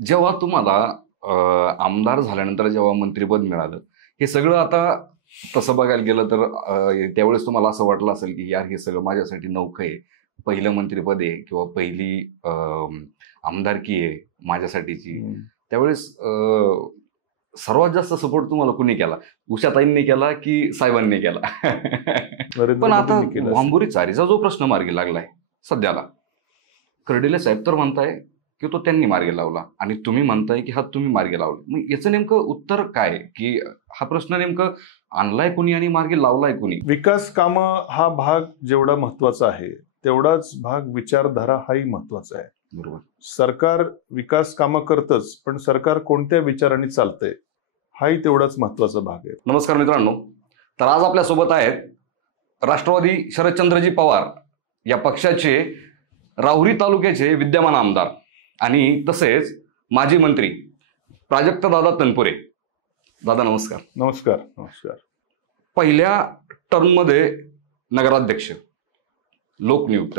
जेव्हा तुम्हाला आमदार झाल्यानंतर जेव्हा मंत्रिपद मिळालं, हे सगळं आता तसं बघायला गेलं तर त्यावेळेस तुम्हाला असं वाटलं असेल की यार हे सगळं माझ्यासाठी नवखं आहे. पहिलं मंत्रिपद आहे किंवा पहिली आमदारकी आहे माझ्यासाठीची. त्यावेळेस सर्वात जास्त सपोर्ट तुम्हाला कुणी केला? उषाताईंनी केला की साहेबांनी केला? पण आता वांबुरी चारीचा जो प्रश्न मार्गी लागलाय सध्याला, कर्डिले साहेब तर म्हणताय की तो त्यांनी मार्गी लावला आणि तुम्ही म्हणताय की हा तुम्ही मार्गी लावला. मग याचं नेमकं उत्तर काय, की हा प्रश्न नेमकं आणलाय कुणी आणि मार्गी लावलाय कुणी? विकास कामं हा भाग जेवढा महत्वाचा आहे तेवढाच भाग विचारधारा हाही महत्वाचा आहे. बरोबर. सरकार विकास कामं करतच, पण सरकार कोणत्या विचारांनी चालतंय हाही तेवढाच महत्वाचा भाग आहे. नमस्कार मित्रांनो, तर आज आपल्या सोबत आहेत राष्ट्रवादी शरदचंद्रजी पवार या पक्षाचे राहुरी तालुक्याचे विद्यमान आमदार आणि तसेच माजी मंत्री प्राजक्त दादा तनपुरे. दादा नमस्कार. नमस्कार. नमस्कार. पहिल्या टर्ममध्ये नगराध्यक्ष, लोकनियुक्त,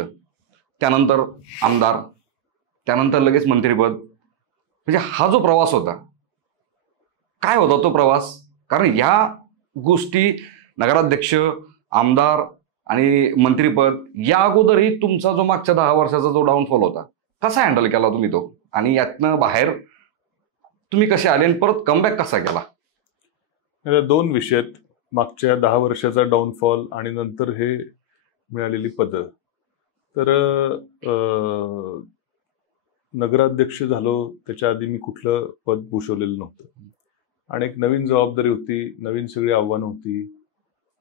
त्यानंतर आमदार, त्यानंतर लगेच मंत्रिपद. म्हणजे हा जो प्रवास होता, काय होता तो प्रवास? कारण या गोष्टी नगराध्यक्ष, आमदार आणि मंत्रिपद या अगोदरही तुमचा जो मागच्या 10 वर्षाचा जो डाऊनफॉल होता, कसा हँडल केला तुम्ही तो? आणि यातनं बाहेर तुम्ही कसे आले आणि परत कमबॅक कसा केला? दोन विषय आहेत, मागच्या 10 वर्षाचा डाऊनफॉल आणि नंतर हे मिळालेली पदं. तर नगराध्यक्ष झालो त्याच्या आधी मी कुठलं पद भूषवलेलं नव्हतं आणि एक नवीन जबाबदारी होती, नवीन सगळी आव्हानं होती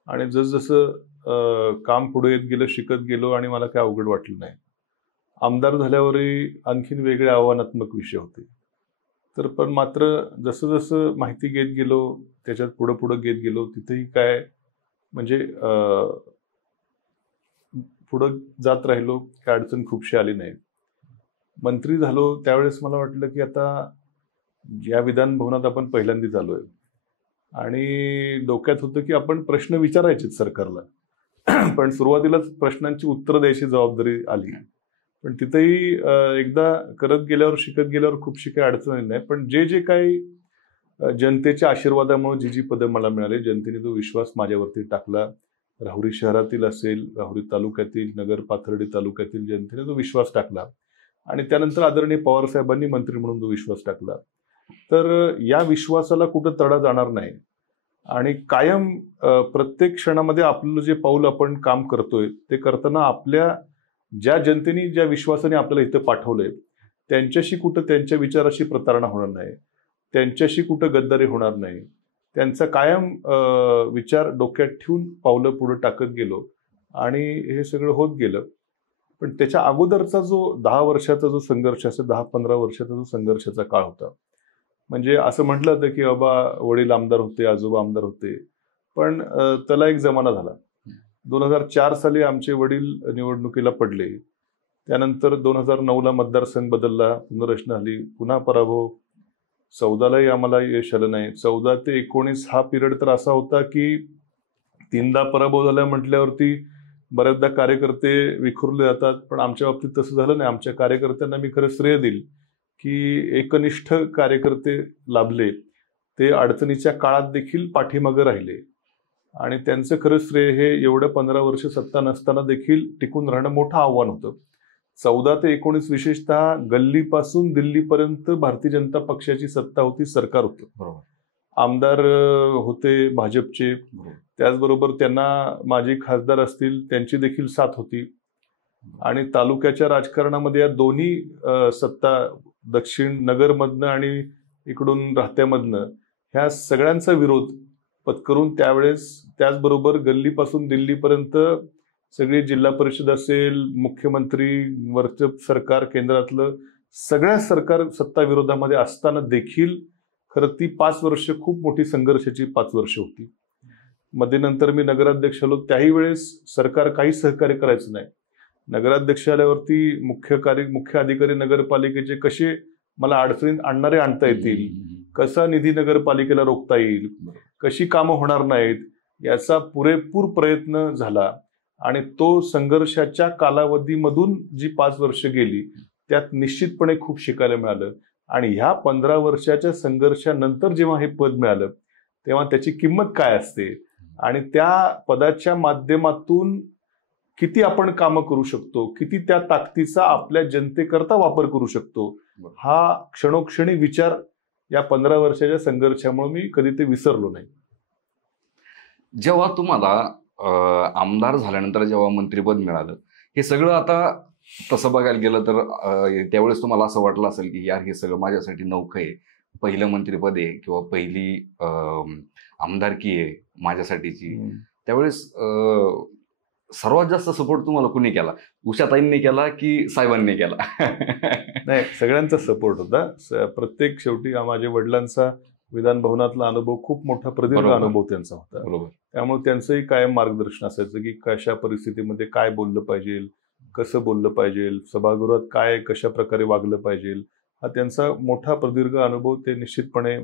आणि जसजसं काम पुढे येत गेलं, शिकत गेलो आणि मला काय अवघड वाटलं नाही. आमदार झाल्यावरही आणखीन वेगळे आव्हानात्मक विषय होते. तर पण मात्र जसं जसं माहिती घेत गेलो, त्याच्यात पुढं घेत गेलो, तिथेही काय म्हणजे पुढं जात राहिलो, काय अडचण खूपशी आली नाही. मंत्री झालो त्यावेळेस मला वाटलं की आता या विधान भवनात आपण पहिल्यांदाच आलोय आणि डोक्यात होतं की आपण प्रश्न विचारायचे सरकारला, पण सुरुवातीलाच प्रश्नांची उत्तरं द्यायची जबाबदारी आली. पण तिथेही एकदा करत गेल्यावर, शिकत गेल्यावर खूपशी काही अडचण नाही. पण जे काही जनतेच्या आशीर्वादामुळे जी पदं मला मिळाली, जनतेने तो विश्वास माझ्यावरती टाकला. राहुरी शहरातील असेल, राहुरी तालुक्यातील, नगर पाथर्डी तालुक्यातील जनतेने तो विश्वास टाकला आणि त्यानंतर आदरणीय पवार साहेबांनी मंत्री म्हणून तो विश्वास टाकला. तर या विश्वासाला कुठं तडा जाणार नाही आणि कायम प्रत्येक क्षणामध्ये आपलं जे पाऊल आपण काम करतोय ते करताना आपल्या ज्या जनतेने ज्या विश्वासाने आपल्याला इथं पाठवलंय त्यांच्याशी कुठं त्यांच्या विचाराशी प्रतारणा होणार नाही, त्यांच्याशी कुठं गद्दारी होणार नाही. त्यांचा कायम विचार डोक्यात ठेवून पावलं पुढे टाकत गेलो आणि हे सगळं होत गेलं. पण त्याच्या अगोदरचा जो 10 वर्षाचा जो संघर्ष असेल, 10-15 वर्षाचा जो संघर्षाचा काळ होता, म्हणजे असं म्हटलं होतं की बाबा वडील आमदार होते, आजोबा आमदार होते, पण त्याला एक जमाना झाला. 2004 साली आमचे वडील निवडणुकीला पडले. त्यानंतर 2009ला मतदारसंघ बदलला, पुनर्रचना झाली, पुन्हा पराभव. 14लाही आम्हाला यश आलं नाही. 14 ते 19 हा पिरियड तर असा होता की 3दा पराभव झाला म्हटल्यावरती बऱ्याचदा कार्यकर्ते विखुरले जातात, पण आमच्या बाबतीत तसं झालं नाही. आमच्या कार्यकर्त्यांना मी खरं श्रेय देईल की एकनिष्ठ कार्यकर्ते लाभले, ते अडचणीच्या काळात देखील पाठीमागे राहिले आणि त्यांचं खरं श्रेय हे एवढं 15 वर्ष सत्ता नसताना देखील टिकून राहणं मोठं आव्हान होतं. 14 ते 19 विशेषतः गल्लीपासून दिल्लीपर्यंत भारतीय जनता पक्षाची सत्ता होती, सरकार होतं. बरोबर. आमदार होते भाजपचे, त्याचबरोबर त्यांना माजी खासदार असतील त्यांची देखील साथ होती आणि तालुक्याच्या राजकारणामध्ये या दोन्ही सत्ता, दक्षिण नगरमधनं आणि इकडून राहत्यामधनं, ह्या सगळ्यांचा विरोध पत्करून त्यावेळेस त्याचबरोबर गल्लीपासून दिल्लीपर्यंत सगळी जिल्हा परिषद असेल, मुख्यमंत्री, वरचं सरकार, केंद्रातलं सगळ्या सरकार सत्ता विरोधामध्ये असताना देखील खरं ती 5 वर्ष खूप मोठी संघर्षाची 5 वर्ष होती. मध्ये नंतर मी नगराध्यक्ष आलो, त्याही वेळेस सरकार काही सहकार्य करायचं नाही. नगराध्यक्ष आल्यावरती मुख्य अधिकारी नगरपालिकेचे कसे मला अडचणीत आणणारे आणता येतील, कसा निधी नगरपालिकेला रोखता येईल, कशी कामं होणार नाहीत, याचा पुरेपूर प्रयत्न झाला आणि तो संघर्षाच्या कालावधीमधून जी 5 वर्ष गेली त्यात निश्चितपणे खूप शिकायला मिळालं आणि ह्या 15 वर्षाच्या संघर्षानंतर जेव्हा हे पद मिळालं तेव्हा त्याची किंमत काय असते आणि त्या पदाच्या माध्यमातून किती आपण कामं करू शकतो, किती त्या ताकदीचा आपल्या जनतेकरता वापर करू शकतो, हा क्षणोक्षणी विचार या 15 वर्षाच्या संघर्षामुळे मी कधी ते विसरलो नाही. जेव्हा तुम्हाला आमदार झाल्यानंतर जेव्हा मंत्रिपद मिळालं, हे सगळं आता तसं बघायला गेलं तर त्यावेळेस तुम्हाला असं वाटलं असेल की यार हे सगळं माझ्यासाठी नवखं आहे, पहिलं मंत्रिपद आहे किंवा पहिली आमदारकी आहे माझ्यासाठीची. त्यावेळेस सर्वात जास्त सपोर्ट तुम्हाला कुणी केला? उषाताईंनी केला की साहेबांनी केला? नाही, सगळ्यांचा सपोर्ट होता. प्रत्येक शेवटी माझ्या वडिलांचा विधान भवनातला अनुभव खूप मोठा प्रदीर्घ अनुभव त्यांचा होता. बरोबर. त्यामुळे त्यांचंही कायम मार्गदर्शन असायचं की कशा परिस्थितीमध्ये काय बोललं पाहिजे, कसं बोललं पाहिजे, सभागृहात काय कशा प्रकारे वागलं पाहिजे, हा त्यांचा मोठा प्रदीर्घ अनुभव ते निश्चितपणे.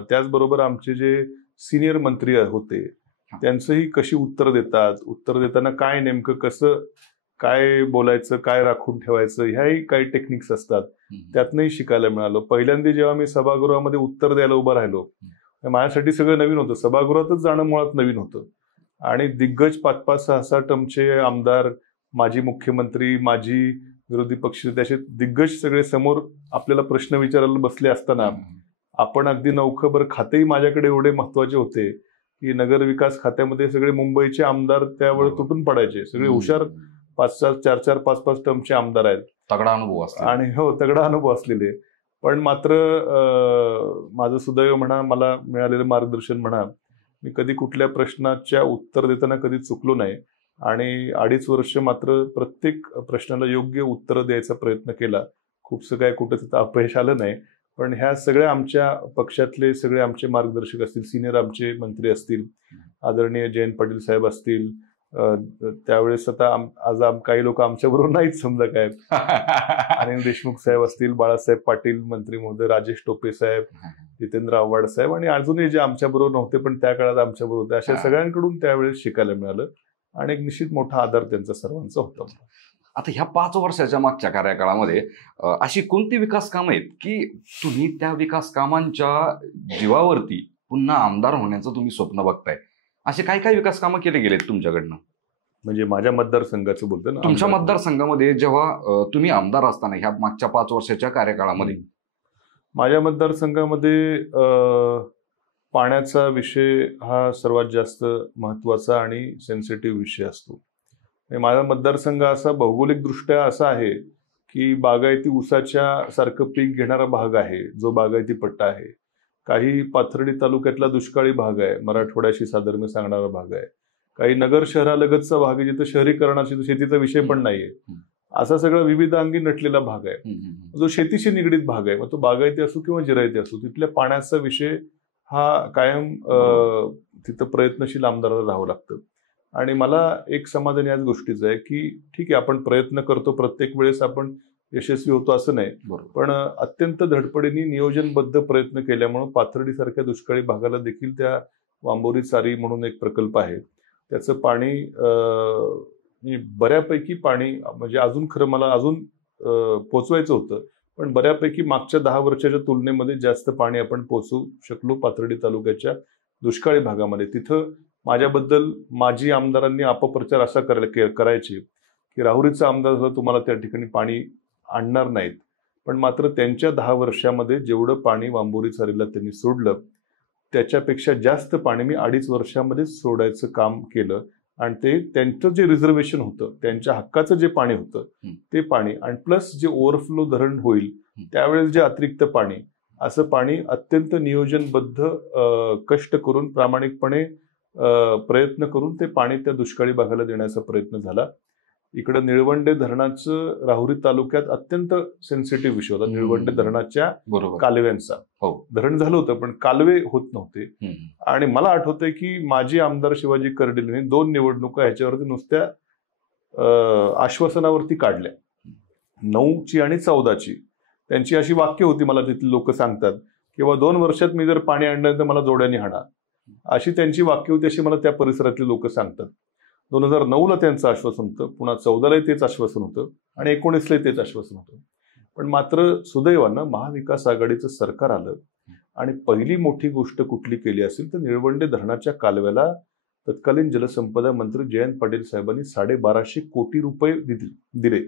त्याचबरोबर आमचे जे सिनियर मंत्री होते त्यांचंही कशी उत्तर देतात, उत्तर देताना काय नेमकं कसं काय बोलायचं, काय राखून ठेवायचं, ह्याही काही टेक्निक्स असतात, त्यातनंही शिकायला मिळालं. पहिल्यांदा जेव्हा मी सभागृहामध्ये उत्तर द्यायला उभं राहिलो माझ्यासाठी सगळं नवीन होतं. सभागृहातच जाणं मुळात नवीन होतं आणि दिग्गज 5-5, 6-6 टर्मचे आमदार, माजी मुख्यमंत्री, माजी विरोधी पक्ष, त्याचे दिग्गज सगळे समोर आपल्याला प्रश्न विचारायला बसले असताना आपण अगदी नवखं. बरं, खातेही माझ्याकडे एवढे महत्वाचे होते की नगर विकास खात्यामध्ये सगळे मुंबईचे आमदार त्यावेळेस तुटून पडायचे. सगळे हुशार 5-4, 4-4, 5-5 टर्मचे आमदार आहेत. तगडा अनुभव असतो आणि हो, तगडा अनुभव असलेले. पण मात्र माझं सुदैव म्हणा, मला मिळालेलं मार्गदर्शन म्हणा, मी कधी कुठल्या प्रश्नाच्या उत्तर देताना कधी चुकलो नाही आणि 2.5 वर्ष मात्र प्रत्येक प्रश्नाला योग्य उत्तर द्यायचा प्रयत्न केला. खूपसं काय कुठं तिथं अपयश आलं नाही. पण ह्या सगळ्या आमच्या पक्षातले सगळे आमचे मार्गदर्शक असतील, सिनियर आमचे मंत्री असतील, आदरणीय जयंत पाटील साहेब असतील, त्यावेळेस आता आज काही लोक आमच्याबरोबर नाहीच समजा काय, अनिल देशमुख साहेब असतील, बाळासाहेब पाटील मंत्री महोदय, राजेश टोपे साहेब, जितेंद्र आव्हाड साहेब आणि अजूनही जे आमच्याबरोबर नव्हते पण त्या काळात आमच्याबरोबर होते, अशा सगळ्यांकडून त्यावेळेस शिकायला मिळालं आणि एक निश्चित मोठा आदर त्यांचा सर्वांचा होता. आता ह्या 5 वर्षाच्या मागच्या कार्यकाळामध्ये अशी कोणती विकास कामं आहेत की तुम्ही त्या विकास कामांच्या जीवावरती पुन्हा आमदार होण्याचं तुम्ही स्वप्न बघताय? असे काय काय विकास कामं केले गेलेत तुमच्याकडनं? म्हणजे माझ्या मतदारसंघाचं बोलतोय ना? तुमच्या मतदारसंघामध्ये जेव्हा तुम्ही आमदार असताना ह्या मागच्या 5 वर्षाच्या कार्यकाळामध्ये माझ्या मतदारसंघामध्ये पाण्याचा विषय हा सर्वात जास्त महत्वाचा आणि सेन्सिटिव्ह विषय असतो. माझा मतदारसंघ असा भौगोलिक दृष्ट्या असा आहे की बागायती ऊसाच्या सारखं पीक घेणारा भाग आहे, जो बागायती पट्टा आहे. काही पाथर्डी तालुक्यातला दुष्काळी भाग आहे, मराठवाड्याशी साधर्म्य सांगणारा भाग आहे. काही नगर शहरालगतचा भाग आहे जिथं शहरीकरणाशी शेतीचा विषय पण नाहीये. असा सगळा विविधांगी नटलेला भाग आहे, जो शेतीशी निगडीत भाग आहे. मग तो बागायती असो किंवा जिरायती असो, तिथल्या पाण्याचा विषय हा कायम तिथं प्रयत्नशील आमदाराला राहावं लागतं. आणि मला एक समाधान याच गोष्टीचं आहे की ठीक आहे, आपण प्रयत्न करतो, प्रत्येक वेळेस आपण यशस्वी होतो असं नाही, पण अत्यंत धडपडीने नियोजनबद्ध प्रयत्न केल्यामुळे पाथर्डीसारख्या दुष्काळी भागाला देखील त्या वांबोरी चारी म्हणून एक प्रकल्प आहे, त्याचं पाणी बऱ्यापैकी पाणी म्हणजे अजून खरं मला अजून पोचवायचं होतं, पण बऱ्यापैकी मागच्या 10 वर्षाच्या तुलनेमध्ये जास्त पाणी आपण पोचवू शकलो पाथर्डी तालुक्याच्या दुष्काळी भागामध्ये. तिथं माझ्याबद्दल माजी आमदारांनी अपप्रचार असा करायचे की राहुरीचा आमदार झाला तुम्हाला त्या ठिकाणी पाणी आणणार नाहीत, पण मात्र त्यांच्या 10 वर्षामध्ये जेवढं पाणी वांबोरी चारीला त्यांनी सोडलं त्याच्यापेक्षा जास्त पाणी मी 2.5 वर्षामध्ये सोडायचं काम केलं. आणि ते त्यांचं जे रिझर्वेशन होतं, त्यांच्या हक्काचं जे पाणी होतं ते पाणी आणि प्लस जे ओव्हरफ्लो धरण होईल त्यावेळेस जे अतिरिक्त पाणी, असं पाणी अत्यंत नियोजनबद्ध कष्ट करून प्रामाणिकपणे प्रयत्न करून ते पाणी त्या दुष्काळी भागाला देण्याचा प्रयत्न झाला. इकडं निळवंडे धरणाचं राहुरी तालुक्यात अत्यंत सेन्सिटिव्ह विषय होता, निळवंडे धरणाच्या कालव्यांचा. धरण झालं होतं पण कालवे होत नव्हते. आणि मला आठवतंय की माजी आमदार शिवाजी कर्डिलेंनी 2 निवडणुका ह्याच्यावरती नुसत्या आश्वासनावरती काढल्या, 9ची आणि 14ची. त्यांची अशी वाक्य होती, मला तिथले लोक सांगतात, किंवा 2 वर्षात मी जर पाणी आणलं तर मला जोड्याने हाणा, अशी त्यांची वाक्य होती, अशी मला त्या परिसरातले लोक सांगतात. 2009ला त्यांचं आश्वासन होतं, पुन्हा 14लाही तेच आश्वासन होतं आणि 19लाही तेच आश्वासन होतं. पण मात्र सुदैवानं महाविकास आघाडीचं सरकार आलं आणि पहिली मोठी गोष्ट कुठली केली असेल तर निळवंडे धरणाच्या कालव्याला तत्कालीन जलसंपदा मंत्री जयंत पाटील साहेबांनी 1250 कोटी रुपये दिले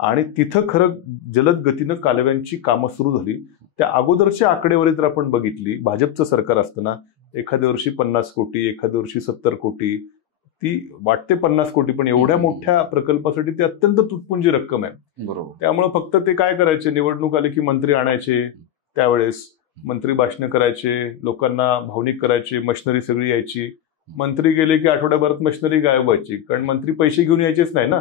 आणि तिथं खरं जलद गतीनं कालव्यांची कामं सुरू झाली. त्या अगोदरची आकडेवारी जर आपण बघितली, भाजपचं सरकार असताना एखाद्या वर्षी 50 कोटी, एखाद्या वर्षी 70 कोटी, ती वाटते 50 कोटी, पण एवढ्या मोठ्या प्रकल्पासाठी ती अत्यंत तुटपुंजी रक्कम आहे. बरोबर. त्यामुळे फक्त ते काय करायचे, निवडणूक आली की मंत्री आणायचे, त्यावेळेस मंत्री भाषणं करायचे, लोकांना भावनिक करायचे, मशिनरी सगळी यायची. मंत्री गेले की आठवड्याभरात मशिनरी गायब व्हायची, कारण मंत्री पैसे घेऊन यायचेच नाही ना,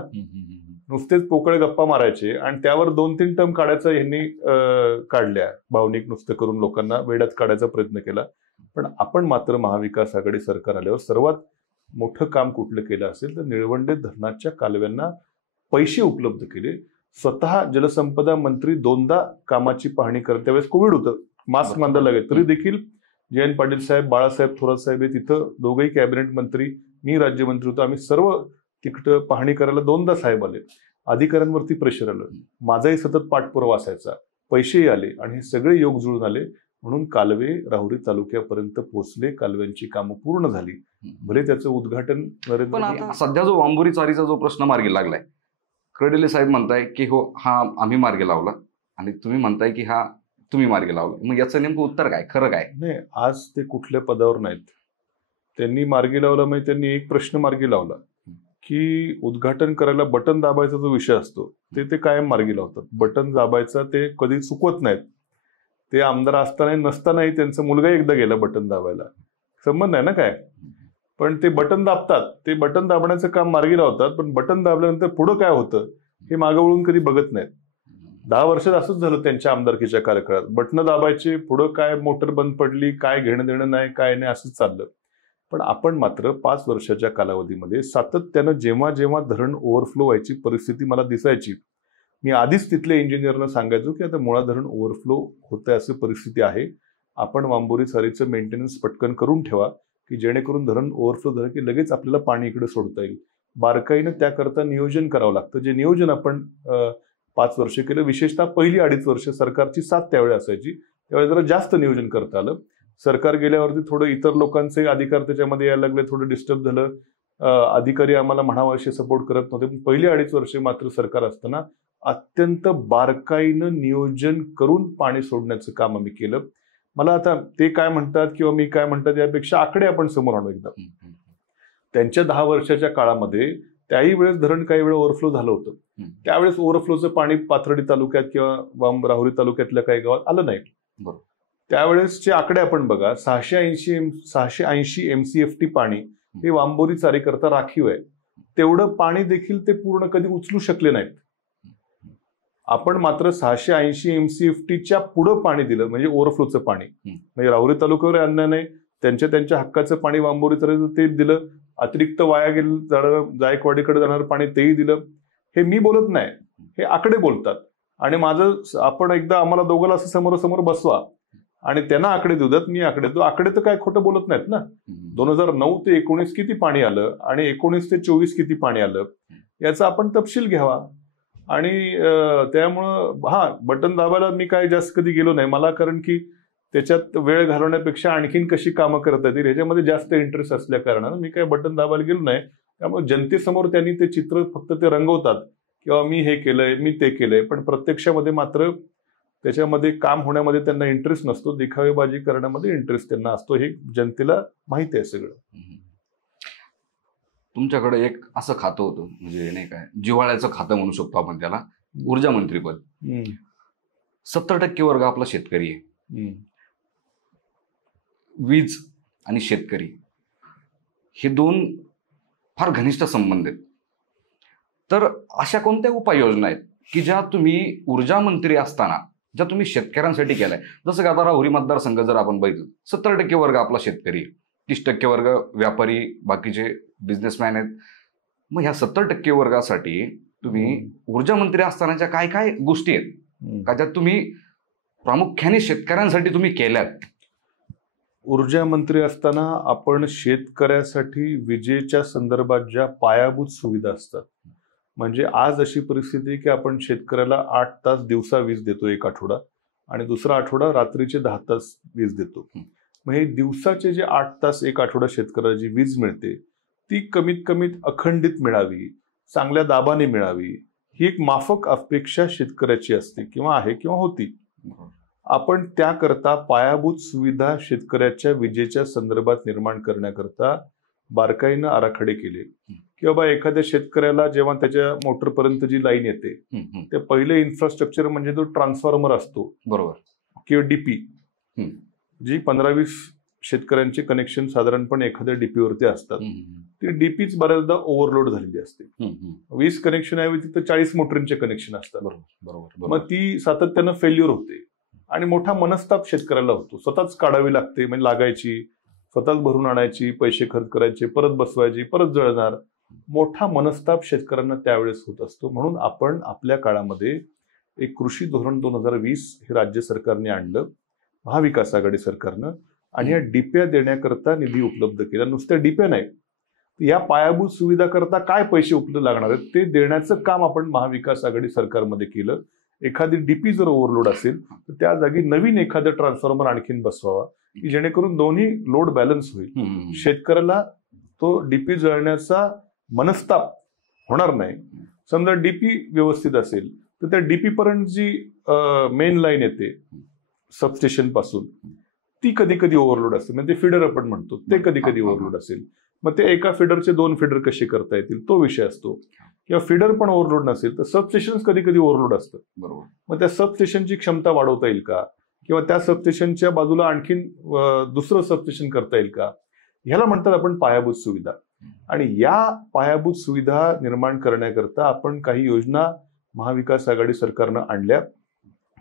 नुसतेच पोकळे गप्पा मारायचे आणि त्यावर 2-3 टर्म काढायचा यांनी काढल्या, भावनिक नुसतं करून लोकांना वेड्यात काढायचा प्रयत्न केला. पण आपण मात्र महाविकास आघाडी सरकार आल्यावर सर्वात मोठं काम कुठलं केलं असेल तर निळवंडे धरणाच्या कालव्यांना पैसे उपलब्ध केले. स्वतः जलसंपदा मंत्री 2दा कामाची पाहणी करत, त्यावेळेस कोविड होतं, मास्क बांधायला लागेल, तरी देखील जयंत पाटील साहेब, बाळासाहेब थोरात साहेब हे तिथं, दोघंही कॅबिनेट मंत्री, मी राज्यमंत्री होतो, आम्ही सर्व तिकडं पाहणी करायला 2दा साहेब आले. अधिकाऱ्यांवरती प्रेशर आलं, माझाही सतत पाठपुरावा असायचा, पैसेही आले आणि हे सगळे योग जुळून आले म्हणून कालवे राहुरी तालुक्यापर्यंत पोहोचले, कालव्यांची कामं पूर्ण झाली. भले त्याचं उद्घाटन पण आता सध्या जो वांबोरी चारीचा जो प्रश्न मार्गी लागलाय, कडले साहेब म्हणताय की हो हा आम्ही मार्गी लावला आणि तुम्ही म्हणताय की हा तुम्ही मार्गी लावला, मग याचं नेमकं उत्तर काय, खरं काय? नाही, आज ते कुठल्या पदावर नाहीत, त्यांनी मार्गी लावला म्हणजे त्यांनी एक प्रश्न मार्गी लावला की उद्घाटन करायला बटन दाबायचा जो विषय असतो ते कायम मार्गी लावतात. बटन दाबायचा ते कधी चुकवत नाहीत. ते आमदार असताना नसतानाही त्यांचा मुलगा एकदा गेला बटन दाबायला, संबंध आहे ना काय, पण ते बटन दाबतात, ते बटन दाबण्याचं काम मार्गी लावतात, पण बटन दाबल्यानंतर पुढं काय होतं हे मागं वळून कधी बघत नाहीत. 10 वर्षात असंच झालं त्यांच्या आमदारकीच्या कार्यकाळात, बटन दाबायचे, पुढं काय मोटर बंद पडली, काय घेणं देणं नाही, काय नाही, असंच चाललं. पण आपण मात्र 5 वर्षाच्या कालावधीमध्ये सातत्यानं जेव्हा जेव्हा धरण ओव्हरफ्लो व्हायची परिस्थिती मला दिसायची, मी आधीच तिथल्या इंजिनियरना सांगायचो की आता मुळा धरण ओव्हरफ्लो होतंय, असं परिस्थिती आहे, आपण वांबोरी चारीचं मेंटेनन्स पटकन करून ठेवा की जेणेकरून धरण ओव्हरफ्लो झालं की लगेच आपल्याला पाणी इकडे सोडता येईल. बारकाईनं त्याकरता नियोजन करावं लागतं, जे नियोजन आपण 5 वर्ष केलं, विशेषतः पहिली 2.5 वर्ष सरकारची साथ त्यावेळी असायची, त्यावेळी जरा जास्त नियोजन करता आलं. सरकार गेल्यावरती थोडं इतर लोकांचे अधिकार त्याच्यामध्ये यायला लागले, थोडं डिस्टर्ब झालं, अधिकारी आम्हाला म्हणावं असे सपोर्ट करत नव्हते. पण पहिली 2.5 वर्ष मात्र सरकार असताना अत्यंत बारकाईनं नियोजन करून पाणी सोडण्याचं काम आम्ही केलं. मला आता ते काय म्हणतात किंवा मी काय म्हणतात यापेक्षा आकडे आपण समोर आणू एकदा. त्यांच्या 10 वर्षाच्या काळामध्ये त्याही वेळेस धरण काही वेळा ओव्हरफ्लो झालं होतं, त्यावेळेस ओव्हरफ्लोचं पाणी पाथर्डी तालुक्यात किंवा राहुरी तालुक्यातल्या काही गावात आलं नाही. त्यावेळेसचे आकडे आपण बघा, 680 MCFT पाणी हे वांबोरी चारी करता राखीव आहे, तेवढं पाणी देखील ते पूर्ण कधी उचलू शकले नाहीत. आपण मात्र 680 MCFTच्या पुढं पाणी दिलं, म्हणजे ओव्हरफ्लोचं पाणी, म्हणजे राहुरी तालुक्यावर आणलं नाही, त्यांच्या हक्काचं पाणी वांबोरी चारीचं ते दिलं, अतिरिक्त वाया गेलं जायकवाडीकडे जाणारं पाणी तेही दिलं. हे मी बोलत नाही, हे आकडे बोलतात. आणि आपण एकदा आम्हाला दोघांना असं समोरासमोर बसवा आणि त्यांना आकडे देऊ द्यात, मी आकडे देतो. आकडे तर काय खोटं बोलत नाहीत ना. 2009 ते 19 किती पाणी आलं आणि 19 ते 24 किती पाणी आलं याचा आपण तपशील घ्यावा. आणि त्यामुळं बटन दाबायला मी काय जास्त कधी गेलो नाही मला, कारण की त्याच्यात वेळ घालवण्यापेक्षा आणखीन कशी कामं करता येतील ह्याच्यामध्ये जास्त इंटरेस्ट असल्या कारणानं मी काय बटन दाबायला गेलो नाही. त्यामुळे जनतेसमोर त्यांनी ते चित्र फक्त ते रंगवतात किंवा मी हे केलंय, मी ते केलंय, पण प्रत्यक्षामध्ये मात्र त्याच्यामध्ये काम होण्यामध्ये त्यांना इंटरेस्ट नसतो, देखावेबाजी करण्यामध्ये इंटरेस्ट त्यांना असतो, हे जनतेला माहिती आहे सगळं. तुमच्याकडे एक असं खातं होतं, म्हणजे नाही काय जिव्हाळ्याचं खातं म्हणू शकतो आपण त्याला, ऊर्जा मंत्रीपद. 70% वर्ग आपला शेतकरी आहे. वीज आणि शेतकरी हे दोन फार घनिष्ठ संबंध आहेत. तर अशा कोणत्या उपाययोजना आहेत की ज्या तुम्ही ऊर्जा मंत्री असताना ज्या तुम्ही शेतकऱ्यांसाठी केलाय? जसं की आता राहुरी मतदारसंघ जर आपण बघितलं, 70% वर्ग आपला शेतकरी, 30% वर्ग व्यापारी, बाकीचे बिझनेसमॅन आहेत. मग ह्या 70% वर्गासाठी तुम्ही ऊर्जा मंत्री असतानाच्या काय काय गोष्टी आहेत का ज्यात तुम्ही प्रामुख्याने शेतकऱ्यांसाठी तुम्ही केल्यात? ऊर्जा मंत्री असताना आपण शेतकऱ्यासाठी विजेच्या संदर्भात ज्या पायाभूत सुविधा असतात, म्हणजे आज अशी परिस्थिती आहे की आपण शेतकऱ्याला 8 तास दिवसा वीज देतो एक आठवडा, आणि दुसरा आठवडा रात्रीचे 10 तास वीज देतो. मग हे दिवसाचे जे 8 तास एक आठवडा शेतकऱ्याला जी वीज मिळते ती कमीत कमीत अखंडित मिळावी, चांगल्या दाबाने मिळावी, ही एक माफक अपेक्षा शेतकऱ्याची असते किंवा आहे किंवा होती. आपण त्याकरता पायाभूत सुविधा शेतकऱ्याच्या विजेच्या संदर्भात निर्माण करण्याकरता बारकाईनं आराखडे केले, की बाबा एखाद्या शेतकऱ्याला जेव्हा त्याच्या मोटरपर्यंत जी लाईन येते ते पहिले इन्फ्रास्ट्रक्चर म्हणजे तो ट्रान्सफॉर्मर असतो, बरोबर, किंवा डीपी, जी 15-20 शेतकऱ्यांचे कनेक्शन साधारणपणे एखाद्या डीपीवरती असतात. ती डीपीच बऱ्याचदा ओव्हरलोड झालेली असते. 20 कनेक्शन ऐवजी तिथं 40 मोटरींचे कनेक्शन असतात. बरोबर. मग ती सातत्यानं फेल्युअर होते आणि मोठा मनस्ताप शेतकऱ्याला होतो. स्वतःच काढावी लागते, म्हणजे लागायची, स्वतःच भरून आणायची, पैसे खर्च करायचे, परत बसवायची, परत जळणार. मोठा मनस्ताप शेतकऱ्यांना त्यावेळेस होत असतो. म्हणून आपण आपल्या काळामध्ये एक कृषी धोरण 2020 हे राज्य सरकारने आणलं, महाविकास आघाडी सरकारनं, आणि या डिप्या देण्याकरता निधी उपलब्ध केला. नुसत्या डिप्या नाही, या पायाभूत सुविधा करता काय पैसे उपलब्ध लागणार आहेत ते देण्याचं काम आपण महाविकास आघाडी सरकारमध्ये केलं. एखादी डीपी जर ओव्हरलोड असेल तर त्या जागी नवीन एखादं ट्रान्सफॉर्मर आणखीन बसवावा, की जेणेकरून दोन्ही लोड बॅलन्स होईल. शेतकऱ्याला तो डीपी जळण्याचा मनस्ताप होणार नाही. समजा डीपी व्यवस्थित असेल तर त्या डीपी पर्यंत जी मेन लाईन येते सबस्टेशन पासून, ती कधी कधी ओव्हरलोड असते, म्हणजे फिडर आपण म्हणतो ते कधी कधी ओव्हरलोड असेल. मग ते एका फिडरचे 2 फिडर कसे करता येतील तो विषय असतो. किंवा फिडर पण ओव्हरलोड नसेल तर सबस्टेशन कधी कधी ओव्हरलोड असतं. बरोबर. मग त्या सबस्टेशनची क्षमता वाढवता येईल का, किंवा त्या सबस्टेशनच्या बाजूला आणखीन दुसरं सबस्टेशन करता येईल का, ह्याला म्हणतात आपण पायाभूत सुविधा. आणि या पायाभूत सुविधा निर्माण करण्याकरता आपण काही योजना महाविकास आघाडी सरकारनं आणल्या,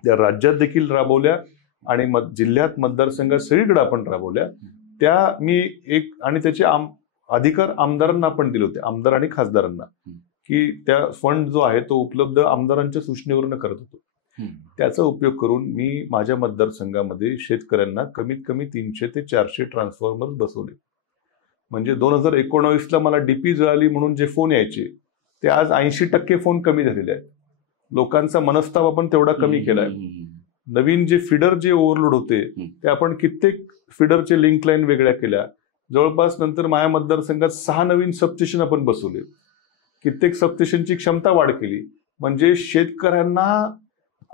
त्या राज्यात देखील राबवल्या आणि जिल्ह्यात मतदारसंघात सगळीकडे आपण राबवल्या. त्या मी एक, आणि त्याचे अधिकार आमदारांना आपण दिले होते, आमदार आणि खासदारांना, की त्या फंड जो आहे तो उपलब्ध आमदारांच्या सूचनेवरून करत होतो. त्याचा उपयोग करून मी माझ्या मतदारसंघामध्ये शेतकऱ्यांना कमीत कमी 300 ते 400 ट्रान्सफॉर्मर्स बसवले. म्हणजे 2019ला मला डीपी जळाली म्हणून जे फोन यायचे ते आज 80% फोन कमी झालेले आहेत. लोकांचा मनस्ताप आपण तेवढा कमी केलाय. नवीन जे फिडर जे ओव्हरलोड होते ते आपण कित्येक फिडरचे लिंक लाईन वेगळ्या केल्या. जवळपास नंतर माझ्या मतदारसंघात 6 नवीन सबस्टेशन आपण बसवले. कित्येक सबस्टेशनची क्षमता वाढ केली. म्हणजे शेतकऱ्यांना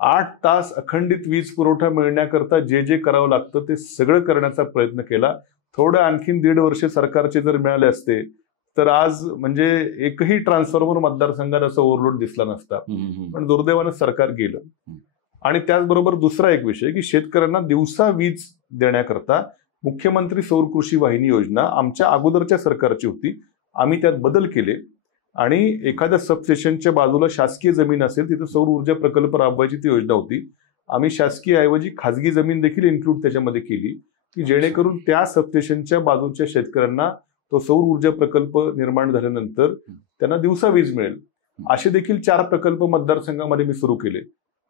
8 तास अखंडित वीज पुरवठा मिळण्याकरता जे जे करावं लागतं ते सगळं करण्याचा प्रयत्न केला. थोडं आणखीन 1.5 वर्ष सरकारचे जर मिळाले असते तर आज म्हणजे एकही ट्रान्सफॉर्मर मतदारसंघात असं ओव्हरलोड दिसला नसता. पण दुर्दैवानं सरकार गेलं. आणि त्याचबरोबर दुसरा एक विषय की शेतकऱ्यांना दिवसा वीज देण्याकरता मुख्यमंत्री सौर कृषी वाहिनी योजना आमच्या अगोदरच्या सरकारची होती. आम्ही त्यात बदल केले आणि एखाद्या सबस्टेशनच्या बाजूला शासकीय जमीन असेल तिथे सौर ऊर्जा प्रकल्प राबवायची ती योजना होती. आम्ही शासकीय ऐवजी खाजगी जमीन देखील इन्क्लूड त्याच्यामध्ये केली, की जेणेकरून त्या सबस्टेशनच्या बाजूच्या शेतकऱ्यांना तो सौर ऊर्जा प्रकल्प निर्माण झाल्यानंतर त्यांना दिवसा वीज मिळेल. असे देखील 4 प्रकल्प मतदारसंघामध्ये मी सुरू केले.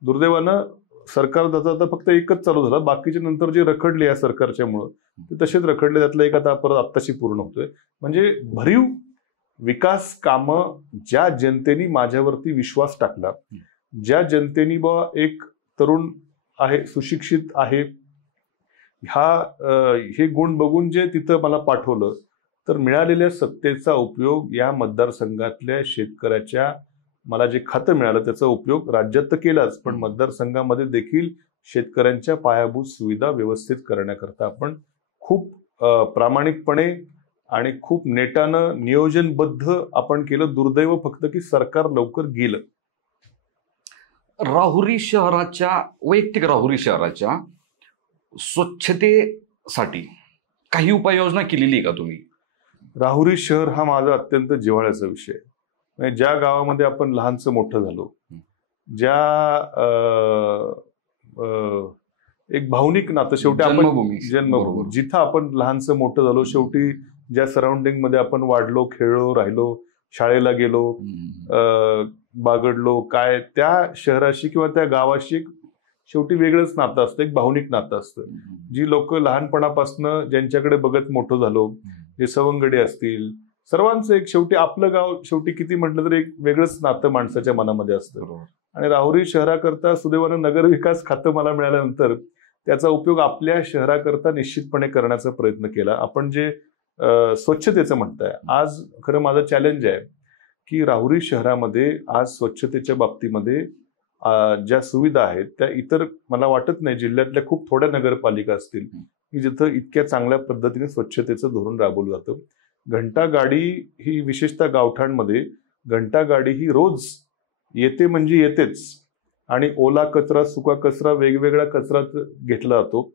दुर्दैवानं सरकार जाता फक्त एकच चालू झाला, बाकीचे नंतर जे रखडले या सरकारच्यामुळं ते तसेच रखडले. त्यातलं एक आता परत आत्ताशी पूर्ण होतोय. म्हणजे भरीव विकास कामं, ज्या जनतेने माझ्यावरती विश्वास टाकला, ज्या जनतेने एक तरुण आहे, सुशिक्षित आहे, हे गुण बघून जे तिथं मला पाठवलं, तर मिळालेल्या सत्तेचा उपयोग या मतदारसंघातल्या शेतकऱ्याच्या, मला जे खातं मिळालं त्याचा उपयोग राज्यात तर केलाच, पण मतदारसंघामध्ये देखील शेतकऱ्यांच्या पायाभूत सुविधा व्यवस्थित करण्याकरता आपण खूप प्रामाणिकपणे आणि खूप नेटानं नियोजनबद्ध आपण केलं. दुर्दैव फक्त की सरकार लवकर गेलं. वैयक्तिक राहुरी शहराच्या स्वच्छतेसाठी काही उपाययोजना केलेली आहे का तुम्ही? राहुरी शहर हा माझा अत्यंत जिव्हाळ्याचा विषय आहे. म्हणजे ज्या गावामध्ये आपण लहानचं मोठं झालो, ज्या एक भावनिक नातं, शेवटी आपण जन्मभूमी जिथं आपण लहानचं मोठं झालो, शेवटी ज्या सराउंडिंग मध्ये आपण वाढलो, खेळलो, राहिलो, शाळेला गेलो, बागडलो, काय त्या शहराशी किंवा त्या गावाशी शेवटी वेगळंच नातं असतं, एक भावनिक नातं असतं. जी लोक लहानपणापासून ज्यांच्याकडे बघत मोठं झालो, जे सवंगडे असतील, सर्वांचं एक शेवटी आपलं गाव शेवटी किती म्हटलं तरी एक वेगळंच नातं माणसाच्या मनामध्ये असतं. बरोबर. आणि राहुरी शहराकरता सुदैवानं नगर विकास खातं मला मिळाल्यानंतर त्याचा उपयोग आपल्या शहराकरता निश्चितपणे करण्याचा प्रयत्न केला. आपण जे स्वच्छतेचं म्हणताय, आज खरं माझं चॅलेंज आहे की राहुरी शहरामध्ये आज स्वच्छतेच्या बाबतीमध्ये ज्या सुविधा आहेत त्या इतर मला वाटत नाही जिल्ह्यातल्या खूप थोड्या नगरपालिका असतील की जिथं इतक्या चांगल्या पद्धतीने स्वच्छतेचं धोरण राबवलं जातं. घंटा गाडी ही विशेषतः गावठाणमध्ये घंटा गाडी ही रोज येते म्हणजे येतेच आणि ओला कचरा सुका कचरा वेगवेगळा कचरा घेतला जातो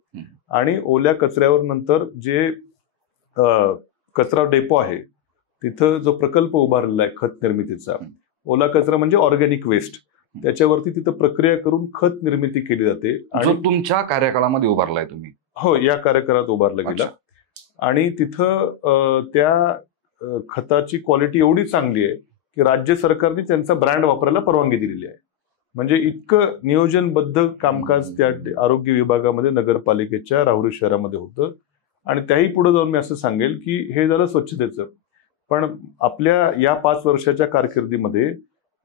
आणि ओल्या कचऱ्यावर नंतर जे कचरा डेपो आहे तिथं जो प्रकल्प उभारलेला आहे खत निर्मितीचा, ओला कचरा म्हणजे ऑर्गॅनिक वेस्ट, त्याच्यावरती तिथं प्रक्रिया करून खत निर्मिती केली जाते. जो तुमच्या कार्यकाळामध्ये उभारलाय तुम्ही? हो, या कार्यकाळात उभारला गेला. आणि तिथं त्या खताची क्वालिटी एवढी चांगली आहे की राज्य सरकारने त्यांचा ब्रँड वापरायला परवानगी दिलेली आहे. म्हणजे इतकं नियोजनबद्ध कामकाज त्या आरोग्य विभागामध्ये नगरपालिकेच्या राहुरी शहरामध्ये होतं. आणि त्याही पुढे जाऊन मी असं सांगेल की हे झालं स्वच्छतेचं, पण आपल्या या 5 वर्षाच्या कारकिर्दीमध्ये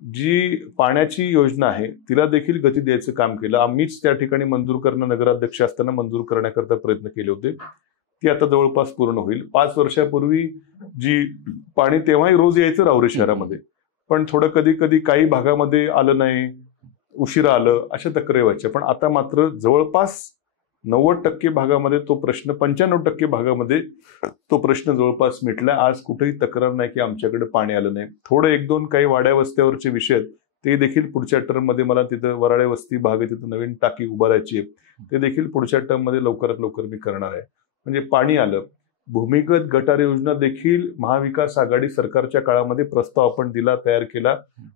जी पाण्याची योजना आहे तिला देखील गती द्यायचं काम केलं. आम्हीच त्या ठिकाणी मंजूर करणं, नगराध्यक्ष असताना मंजूर करण्याकरता प्रयत्न केले होते. ती आता जवळपास पूर्ण होईल. 5 वर्षापूर्वी जी पाणी तेव्हाही रोज यायचं राहुरी शहरामध्ये, पण थोडं कधी कधी काही भागामध्ये आलं नाही, उशिरा आलं, अशा तक्रारी व्हायच्या. पण आता मात्र जवळपास 90% भागामध्ये तो प्रश्न, 95% भागामध्ये तो प्रश्न जवळपास मिटला. आज कुठेही तक्रार नाही की आमच्याकडे पाणी आलं नाही. थोडं 1-2 काही वाड्या वस्त्यावरचे विषय आहेत, ते देखील पुढच्या टर्ममध्ये मला तिथं वराळे वस्ती भाग आहे, तिथं नवीन टाकी उभारायची आहे, ते देखील पुढच्या टर्ममध्ये लवकरात लवकर मी करणार आहे. म्हणजे पाणी आलं. भूमिगत गटार योजना देखील महाविकास आघाडी सरकारच्या काळामध्ये प्रस्ताव आपण दिला, तयार केला,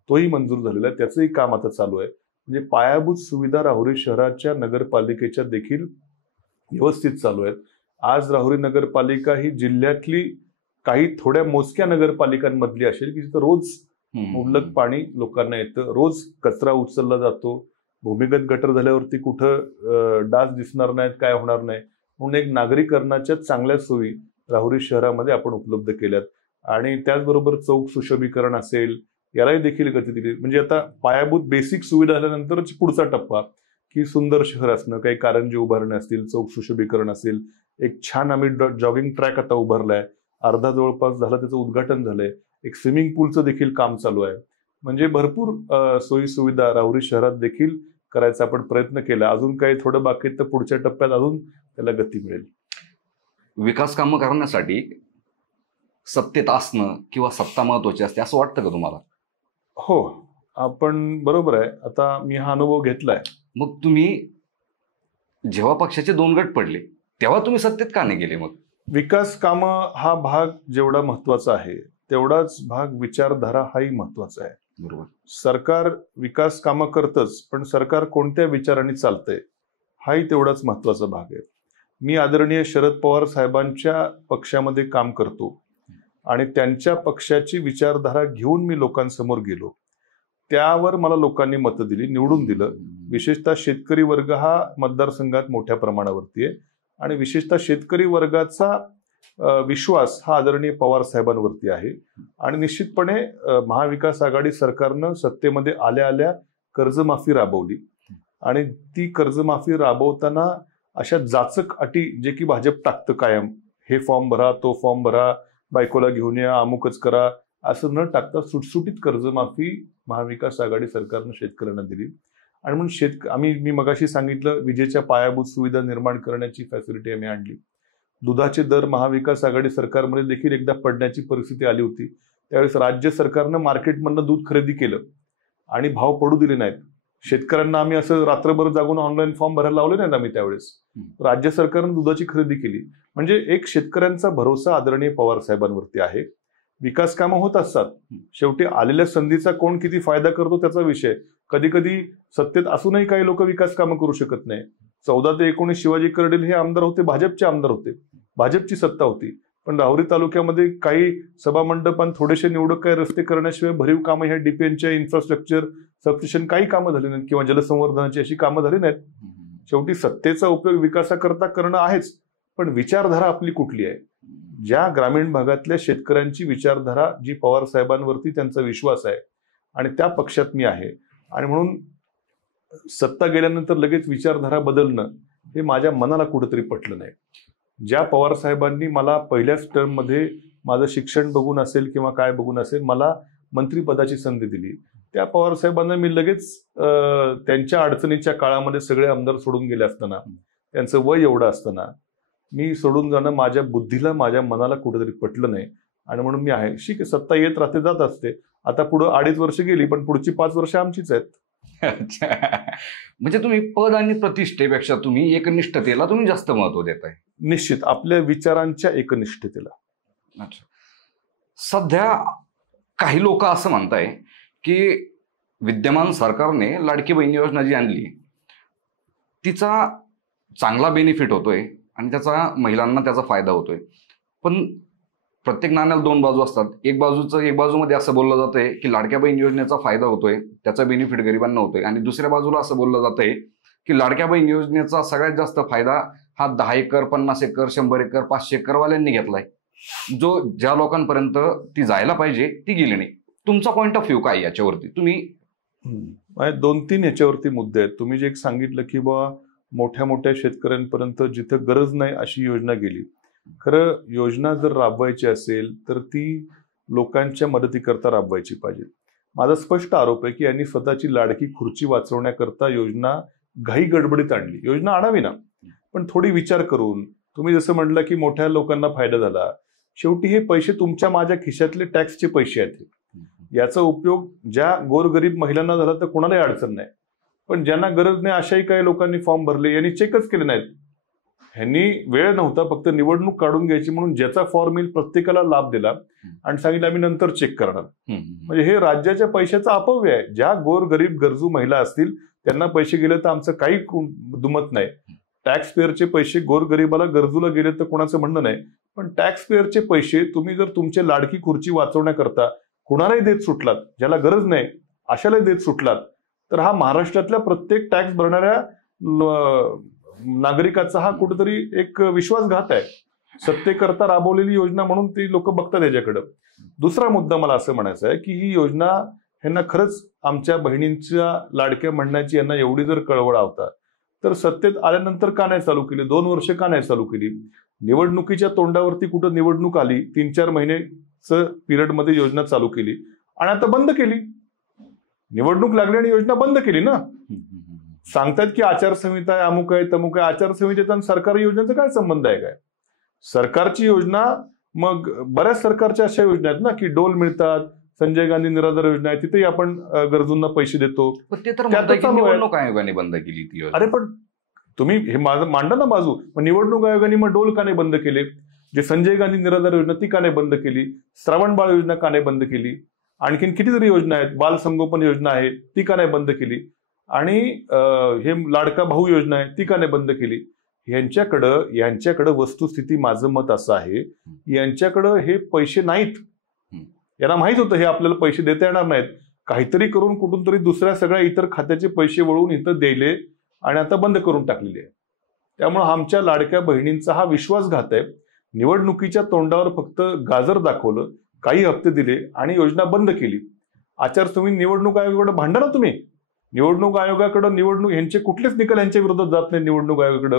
तोही मंजूर झालेला आहे. त्याचंही काम आता चालू आहे. म्हणजे पायाभूत सुविधा राहुरी शहराच्या नगरपालिकेच्या देखील व्यवस्थित चालू आहेत. आज राहुरी नगरपालिका ही जिल्ह्यातली काही थोड्या मोजक्या नगरपालिकांमधली असेल की जिथं रोज मुबलक पाणी लोकांना येतं, रोज कचरा उचलला जातो, भूमिगत गटर झाल्यावरती कुठं डास दिसणार नाहीत, काय होणार नाही, म्हणून एक नागरीकरणाच्या चांगल्या सोयी राहुरी शहरामध्ये आपण उपलब्ध केल्यात. आणि त्याचबरोबर चौक सुशोभीकरण असेल, यालाही देखील गती दिली. म्हणजे आता पायाभूत बेसिक सुविधा आल्यानंतरच पुढचा टप्पा की सुंदर शहर असणं, काही कारंजे उभारणे असतील, चौक सुशोभीकरण असेल. एक छान आम्ही जॉगिंग ट्रॅक आता उभारलाय, अर्धा जवळपास झाला, त्याचं उद्घाटन झालंय. एक स्विमिंग पूलचं देखील काम चालू आहे. म्हणजे भरपूर सोयी सुविधा राहुरी शहरात देखील करायचा आपण प्रयत्न केला. अजून काही थोडं बाकी तर पुढच्या टप्प्यात अजून त्याला गती मिळेल. विकास कामं करण्यासाठी सत्तेत असणं किंवा सत्ता महत्वाची असते असं वाटतं का तुम्हाला? हो, आपण बरोबर आहे. आता मी हा अनुभव घेतलाय. मग तुम्ही जेव्हा पक्षाचे 2 गट पडले तेव्हा तुम्ही सत्तेत का नाही गेले? मग विकास कामं हा भाग जेवढा महत्वाचा आहे तेवढाच भाग विचारधारा हाही महत्वाचा आहे. बरोबर. सरकार विकास कामं करतच, पण सरकार कोणत्या विचारांनी चालतंय हाही तेवढाच महत्वाचा भाग आहे. मी आदरणीय शरद पवार साहेबांच्या पक्षामध्ये काम करतो आणि त्यांच्या पक्षाची विचारधारा घेऊन मी लोकांसमोर गेलो. त्यावर मला लोकांनी मतं दिली, निवडून दिलं. विशेषतः शेतकरी वर्ग हा मतदारसंघात मोठ्या प्रमाणावरती आहे आणि विशेषतः शेतकरी वर्गाचा विश्वास हा आदरणीय पवार साहेबांवरती आहे. आणि निश्चितपणे महाविकास आघाडी सरकारनं सत्तेमध्ये आल्या आल्या कर्जमाफी राबवली आणि ती कर्जमाफी राबवताना अशा जाचक अटी जे की भाजप टाकतं कायम, हे फॉर्म भरा, तो फॉर्म भरा, बायकोला घेऊन या, अमुकच करा, असं न टाकता सुटसुटीत कर्जमाफी महाविकास आघाडी सरकारनं शेतकऱ्यांना दिली. आणि म्हणून मी मगाशी सांगितलं, विजेच्या पायाभूत सुविधा निर्माण करण्याची फॅसिलिटी आम्ही आणली. दुधाचे दर महाविकास आघाडी सरकारमध्ये देखील एकदा पडण्याची परिस्थिती आली होती. त्यावेळेस राज्य सरकारनं मार्केटमधनं दूध खरेदी केलं आणि भाव पडू दिले नाहीत. शेतकऱ्यांना आम्ही असं रात्रभर जागून ऑनलाईन फॉर्म भरायला लावले नाहीत आम्ही. त्यावेळेस राज्य सरकारनं दुधाची खरेदी केली. म्हणजे एक शेतकऱ्यांचा भरोसा आदरणीय पवार साहेबांवरती आहे. विकास कामं होत असतात, शेवटी आलेल्या संधीचा कोण किती फायदा करतो त्याचा विषय. कधी कधी सत्तेत असूनही काही लोक विकास कामं करू शकत नाही. 14 ते 19 शिवाजी कर्डिल हे आमदार होते, भाजपचे आमदार होते, भाजपची सत्ता होती. पण राहुरी तालुक्यामध्ये काही सभामंडपात थोडेसे निवडक काही रस्ते करण्याशिवाय भरीव कामं ह्या डिपेनच्या इन्फ्रास्ट्रक्चर सबस्टेशन काही कामं झाली नाहीत किंवा जलसंवर्धनाची अशी कामं झाली नाहीत. शेवटी सत्तेचा उपयोग विकासाकरता करणं आहेच, पण विचारधारा आपली कुठली आहे, ज्या ग्रामीण भागातल्या शेतकऱ्यांची विचारधारा जी पवार साहेबांवरती त्यांचा विश्वास आहे आणि त्या पक्षात मी आहे, आणि म्हणून सत्ता गेल्यानंतर लगेच विचारधारा बदलणं हे माझ्या मनाला कुठेतरी पटलं नाही. ज्या पवार साहेबांनी मला पहिल्याच टर्ममध्ये माझं शिक्षण बघून असेल किंवा काय बघून असेल मला मंत्रिपदाची संधी दिली, त्या पवार साहेबांना मी लगेच त्यांच्या अडचणीच्या काळामध्ये सगळे आमदार सोडून गेले असताना, त्यांचं वय एवढं असताना मी सोडून जाणं माझ्या बुद्धीला माझ्या मनाला कुठेतरी पटलं नाही. आणि म्हणून मी आहे शिक सत्ता येत राहते जात असते. आता पुढं 2.5 वर्ष गेली पण पुढची 5 वर्ष आमचीच आहेत. अच्छा, म्हणजे तुम्ही पद आणि प्रतिष्ठेपेक्षा तुम्ही एकनिष्ठतेला तुम्ही जास्त महत्व देताय. निश्चित आपल्या विचारांच्या एकनिष्ठतेला. अच्छा, सध्या काही लोक असं म्हणताय की विद्यमान सरकारने लाडकी बहीण योजना जी आणली तिचा चांगला बेनिफिट होतोय आणि त्याचा महिलांना त्याचा फायदा होतोय, पण प्रत्येक नाण्याला 2 बाजू असतात. एक बाजूमध्ये असं बोललं जातंय की लाडक्या बहीण योजनेचा फायदा होतोय, त्याचा बेनिफिट गरिबांना होतोय, आणि दुसऱ्या बाजूला असं बोललं जातंय की लाडक्या बहीण योजनेचा सगळ्यात जास्त फायदा हा 10 एकर 50 एकर 100 एकर 500 एकर वाल्यांनी घेतलाय, जो ज्या लोकांपर्यंत ती जायला पाहिजे ती गेली नाही. तुमचा पॉइंट ऑफ व्ह्यू काय याच्यावरती? तुम्ही 2-3 याच्यावरती मुद्दे आहेत. तुम्ही जे एक सांगितलं की बा मोठ्या मोठ्या शेतकऱ्यांपर्यंत जिथं गरज नाही अशी योजना गेली. खरं योजना जर राबवायची असेल तर ती लोकांच्या मदतीकरता राबवायची पाहिजे. माझा स्पष्ट आरोप आहे की यांनी स्वतःची लाडकी खुर्ची वाचवण्याकरता योजना घाई गडबडीत आणली. योजना आणावी ना, पण थोडी विचार करून. तुम्ही जसं म्हटलं की मोठ्या लोकांना फायदा झाला, शेवटी हे पैसे तुमच्या माझ्या खिशातले टॅक्सचे पैसे आहेत. याचा उपयोग ज्या गोरगरीब महिलांना झाला तर कोणालाही अडचण नाही, पण ज्यांना गरज नाही अशाही काही लोकांनी फॉर्म भरले, यांनी चेकच केले नाहीत. ह्यांनी वेळ नव्हता, फक्त निवडणूक काढून घ्यायची म्हणून ज्याचा फॉर्म येईल प्रत्येकाला लाभ दिला आणि सांगितलं आम्ही नंतर चेक करणार. म्हणजे हे राज्याच्या पैशाचा अपव्यय आहे. ज्या गोरगरीब गरजू महिला असतील त्यांना पैसे गेले तर आमचं काही दुमत नाही. टॅक्स पेअरचे पैसे गोरगरीबाला गरजूला गेले तर कोणाचं म्हणणं नाही, पण टॅक्स पेअरचे पैसे तुम्ही जर तुमचे लाडकी खुर्ची वाचवण्याकरता कुणालाही देत सुटलात, ज्याला गरज नाही अशालाही देत सुटलात, तर हा महाराष्ट्रातल्या प्रत्येक टॅक्स भरणाऱ्या नागरिकाचा हा कुठेतरी एक विश्वासघात आहे. सत्तेकरता राबवलेली योजना म्हणून ती लोक बघतात याच्याकडं. दुसरा मुद्दा मला असं म्हणायचं आहे की ही योजना ह्यांना खरंच आमच्या बहिणींच्या लाडक्या म्हणण्याची यांना एवढी जर कळवळ होता तर सत्तेत आल्यानंतर का नाही चालू केली? 2 वर्ष का नाही चालू केली? निवडणुकीच्या तोंडावरती कुठं निवडणूक आली, 3-4 महिन्याचं पिरियडमध्ये योजना चालू केली आणि आता बंद केली. निवडणूक लागली आणि योजना बंद केली ना. सांगतात की आचारसंहिता आहे, अमुक आहे तमुक आहे. आचारसंहितेचा आणि सरकारी योजनेचा काय संबंध आहे? काय सरकारची योजना? मग बऱ्याच सरकारच्या अशा योजना आहेत ना की डोल मिळतात, संजय गांधी निराधार योजना आहे, तिथेही आपण गरजूंना पैसे देतो. ते तर निवडणूक आयोगाने बंद केली ती योजना. अरे पण तुम्ही हे मांडा ना बाजू. मग निवडणूक आयोगाने मग डोल का नाही बंद केले? जे संजय गांधी निराधार योजना ती का नाही बंद केली? श्रावण बाळ योजना का नाही बंद केली? आणखीन कितीतरी योजना आहेत. बाल संगोपन योजना आहे ती का नाही बंद केली? आणि हे लाडका भाऊ योजना आहे ती का नाही बंद केली? यांच्याकडं वस्तुस्थिती माझं मत असं आहे, यांच्याकडं हे पैसे नाहीत. यांना माहित होतं हे आपल्याला पैसे देता येणार नाहीत. काहीतरी करून कुठून तरी दुसऱ्या सगळ्या इतर खात्याचे पैसे वळवून इथं दिले आणि आता बंद करून टाकलेले आहे. त्यामुळे आमच्या लाडक्या बहिणींचा हा विश्वासघात आहे. निवडणुकीच्या तोंडावर फक्त गाजर दाखवलं, काही हप्ते दिले आणि योजना बंद केली. आचारसंहिता निवडणूक आयोगाकडे भांडा ना तुम्ही. निवडणूक आयोगाकडे निवडणूक यांचे कुठलेच निकाल यांच्या विरोधात जात नाही. निवडणूक आयोगाकडे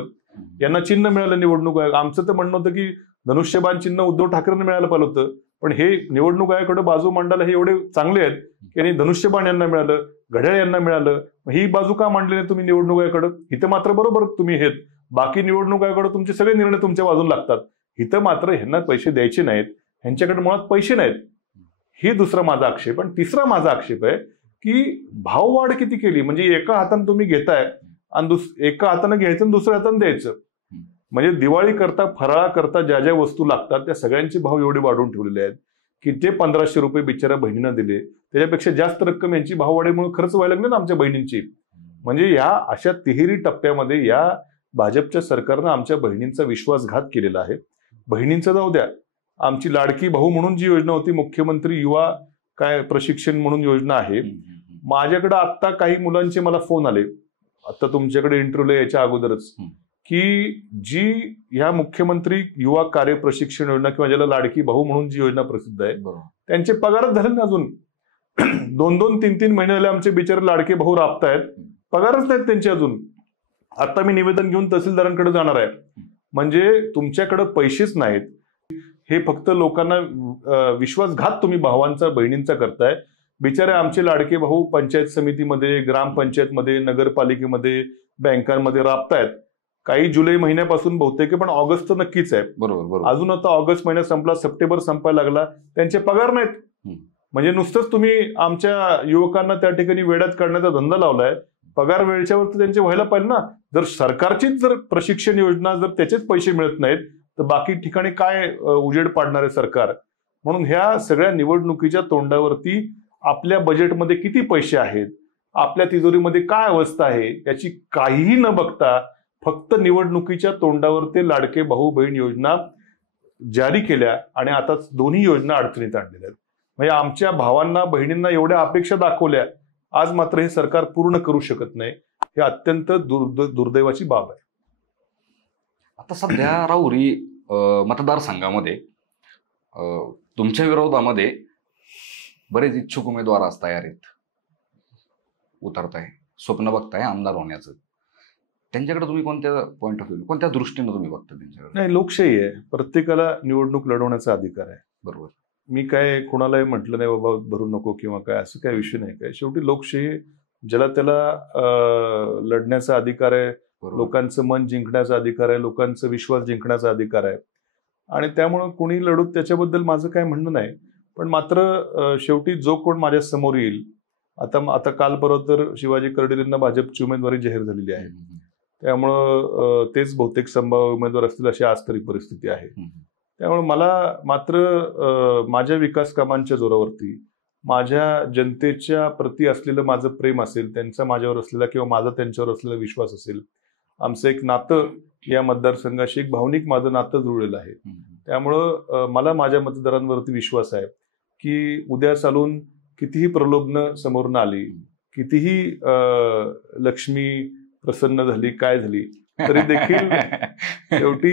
यांना चिन्ह मिळालं निवडणूक आयोग. आमचं तर म्हणणं होतं की धनुष्यबाण चिन्ह उद्धव ठाकरेंना मिळालं पाहिलं होतं, पण हे निवडणूक आयोगाकडे बाजू मांडायला हे एवढे चांगले आहेत की यांनी धनुष्यबाण यांना मिळालं, घड्याळ यांना मिळालं. ही बाजू का मांडली नाही तुम्ही निवडणूक आयोगाकडे? इथं मात्र बरोबर तुम्ही हेत. बाकी निवडणूक आयोगाकडे तुमचे सगळे निर्णय तुमच्या बाजूला लागतात. इथं मात्र ह्यांना पैसे द्यायचे नाहीत, ह्यांच्याकडे मुळात पैसे नाहीत. ही दुसरा माझा आक्षेप. आणि तिसरा माझा आक्षेप आहे की भाववाढ किती केली. म्हणजे एका हाताने तुम्ही घेताय आणि एका हाताने घ्यायचं आणि दुसऱ्या हाताने द्यायचं. म्हणजे दिवाळी करता फराळा करता ज्या ज्या वस्तू लागतात त्या सगळ्यांचे भाव एवढे वाढवून ठेवलेले आहेत की ते 1500 रुपये बिचाऱ्या बहिणींना दिले, त्याच्यापेक्षा जास्त रक्कम यांची भाववाढीमुळे खर्च व्हायला लागली ना आमच्या बहिणींची. म्हणजे या अशा तिहेरी टप्प्यामध्ये या भाजपच्या सरकारनं आमच्या बहिणींचा विश्वासघात केलेला आहे. बहिणींचं जाऊ द्या, आमची लाडकी भाऊ म्हणून जी योजना होती, मुख्यमंत्री युवा काय प्रशिक्षण म्हणून योजना आहे, माझ्याकडे आत्ता काही मुलांचे मला फोन आले, आता तुमच्याकडे इंटरव्ह्यूला याच्या अगोदरच, की जी ह्या मुख्यमंत्री युवा कार्य प्रशिक्षण योजना किंवा ज्याला लाडकी भाऊ म्हणून जी योजना प्रसिद्ध आहे, त्यांचे पगारच झाले ना अजून. 2-2, 3-3 महिने झाले आमचे बिचारे लाडके भाऊ राबतायत, पगारच नाहीत त्यांचे अजून. आता मी निवेदन घेऊन तहसीलदारांकडे जाणार आहे. म्हणजे तुमच्याकडे पैसेच नाहीत, हे फक्त लोकांना विश्वासघात तुम्ही भावांचा बहिणींचा करताय. बिचारे आमचे लाडके भाऊ पंचायत समितीमध्ये, ग्रामपंचायतमध्ये, नगरपालिकेमध्ये, बँकांमध्ये राबतायत. काही जुलै महिन्यापासून बहुतेक, पण ऑगस्ट तर नक्कीच आहे. बरोबर. अजून आता ऑगस्ट महिना संपला, सप्टेंबर संपायला लागला, त्यांचे पगार नाहीत. म्हणजे नुसतंच तुम्ही आमच्या युवकांना त्या ठिकाणी वेड्यात काढण्याचा धंदा लावलाय. पगार वेळच्यावर त्यांचे व्हायला पाहिजे ना. जर सरकारचीच जर प्रशिक्षण योजना, जर त्याचेच पैसे मिळत नाहीत, तर बाकी ठिकाणी काय उजेड पाडणार आहे सरकार. म्हणून ह्या सगळ्या निवडणुकीच्या तोंडावरती आपल्या बजेटमध्ये किती पैसे आहेत, आपल्या तिजोरीमध्ये काय अवस्था आहे, याची काहीही न बघता फक्त निवडणुकीच्या तोंडावर ते लाडके भाऊ बहीण योजना जारी केल्या आणि आता दोन्ही योजना अडचणीत आणलेल्या आहेत. म्हणजे आमच्या भावांना बहिणींना एवढ्या अपेक्षा दाखवल्या, आज मात्र हे सरकार पूर्ण करू शकत नाही. हे अत्यंत दुर्दैवाची बाब आहे. आता सध्या राहुरी मतदारसंघामध्ये तुमच्या विरोधामध्ये बरेच इच्छुक उमेदवार आज तयार आहेत, उतरताय, स्वप्न बघताय आमदार होण्याचं. त्यांच्याकडे तुम्ही कोणत्या पॉईंट ऑफ व्ह्यू, कोणत्या दृष्टीने तुम्ही बघता त्यांच्याकडे? नाही, लोकशाही आहे, प्रत्येकाला निवडणूक लढवण्याचा अधिकार आहे. बरोबर. मी काय कोणालाही म्हटलं नाही बाबा भरू नको किंवा काय, असं काय विषय नाही. काय शेवटी लोकशाही, ज्याला त्याला लढण्याचा अधिकार आहे, लोकांचं मन जिंकण्याचा अधिकार आहे, लोकांचा विश्वास जिंकण्याचा अधिकार आहे. आणि त्यामुळं कोणी लढूत त्याच्याबद्दल माझं काय म्हणणं नाही. पण मात्र शेवटी जो कोण माझ्या समोर येईल, आता काल परवा तर शिवाजी कर्डिलेंना भाजपची उमेदवारी जाहीर झालेली आहे. त्यामुळं तेच बहुतेक संभाव्य उमेदवार असतील अशी आज तरी परिस्थिती आहे. त्यामुळे मला मात्र माझ्या विकास कामांच्या जोरावरती, माझ्या जनतेच्या प्रती असलेलं माझं प्रेम असेल, त्यांचा माझ्यावर असलेला किंवा माझा त्यांच्यावर असलेला विश्वास असेल, आमचं एक नातं या मतदारसंघाशी, एक भावनिक माझं नातं जुळलेलं आहे. त्यामुळं मला माझ्या मतदारांवरती विश्वास आहे की उद्या चालून कितीही प्रलोभनं समोरून आली, कितीही लक्ष्मी प्रसन्न झाली, काय झाली, तरी देखील शेवटी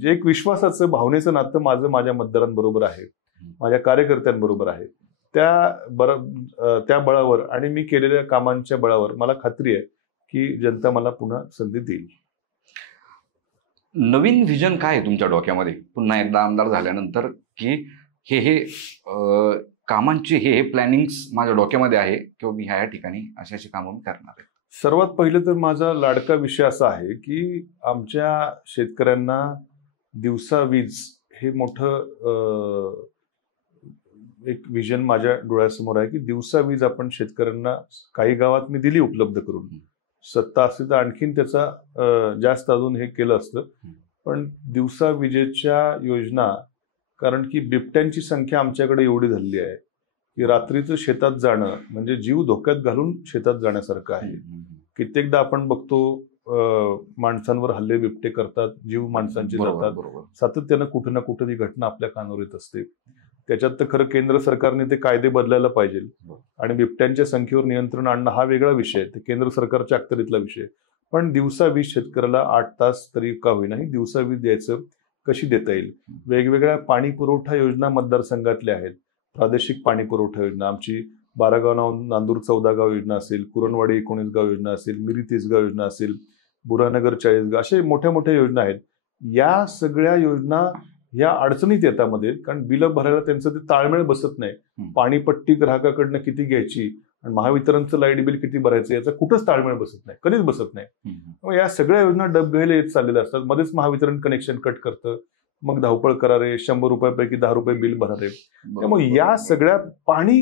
जे एक विश्वासाचं भावनेचं नातं माझं माझ्या मतदारांबरोबर आहे, माझ्या कार्यकर्त्यांबरोबर आहे. त्या बळावर आणि मी केलेल्या कामांच्या बळावर मला खात्री आहे की जनता मला पुन्हा संधी देईल. नवीन विजन काय आहे तुमच्या डोक्यामध्ये पुन्हा एकदा आमदार झाल्यानंतर, की हे कामांची हे प्लॅनिंग्स माझ्या डोक्यामध्ये आहे किंवा मी ह्या ठिकाणी अशी कामं मी करणार आहे? सर्वात पहिले तर माझा लाडका विषय असा आहे की आमच्या शेतकऱ्यांना दिवसा वीज हे मोठं एक विजन माझ्या डोळ्यासमोर आहे की दिवसा वीज आपण शेतकऱ्यांना, काही गावात मी दिली उपलब्ध करून, सत्ता असते तर आणखीन त्याचा जास्त अजून हे केलं असतं. पण दिवसा विजेच्या योजना, कारण की बिबट्यांची संख्या आमच्याकडे एवढी झालेली आहे की रात्रीचं शेतात जाणं म्हणजे जीव धोक्यात घालून शेतात जाण्यासारखं आहे. कित्येकदा आपण बघतो माणसांवर हल्ले बिबटे करतात, जीव माणसांचे जातात, सातत्यानं कुठं ना कुठं ती घटना आपल्या कानावर येत असते. त्याच्यात तर खरं केंद्र सरकारने ते कायदे बदलायला पाहिजे आणि बिबट्यांच्या संख्येवर नियंत्रण आणणं हा वेगळा विषय आहे, ते केंद्र सरकारच्या अखत्यारीतला विषय. पण दिवसा वीज शेतकऱ्याला 8 तास तरी का होईना ही दिवसा वीज द्यायचं कशी देता येईल. वेगवेगळ्या पाणी पुरवठा योजना मतदारसंघातल्या आहेत. प्रादेशिक पाणी पुरवठा योजना आमची 12 गाव नांदूर 14 गाव योजना असेल, कुरणवाडी 19 गाव योजना असेल, मिरी 30 गाव योजना असेल, बुरानगर 40 गाव, असे मोठ्या मोठ्या योजना आहेत. या सगळ्या योजना या अडचणीत येतात मध्ये, कारण बिलं भरायला त्यांचं ते ताळमेळ बसत नाही. पाणीपट्टी ग्राहकाकडनं किती घ्यायची आणि महावितरणचं लाईट बिल किती भरायचं याचा कुठंच ताळमेळ बसत नाही, कधीच बसत नाही. या सगळ्या योजना डबघाईला येत चाललेल्या असतात. मध्येच महावितरण कनेक्शन कट करतं, मग धावपळ करारे, 100 रुपयापैकी 10 रुपये बिल भरारे. त्यामुळे या सगळ्या पाणी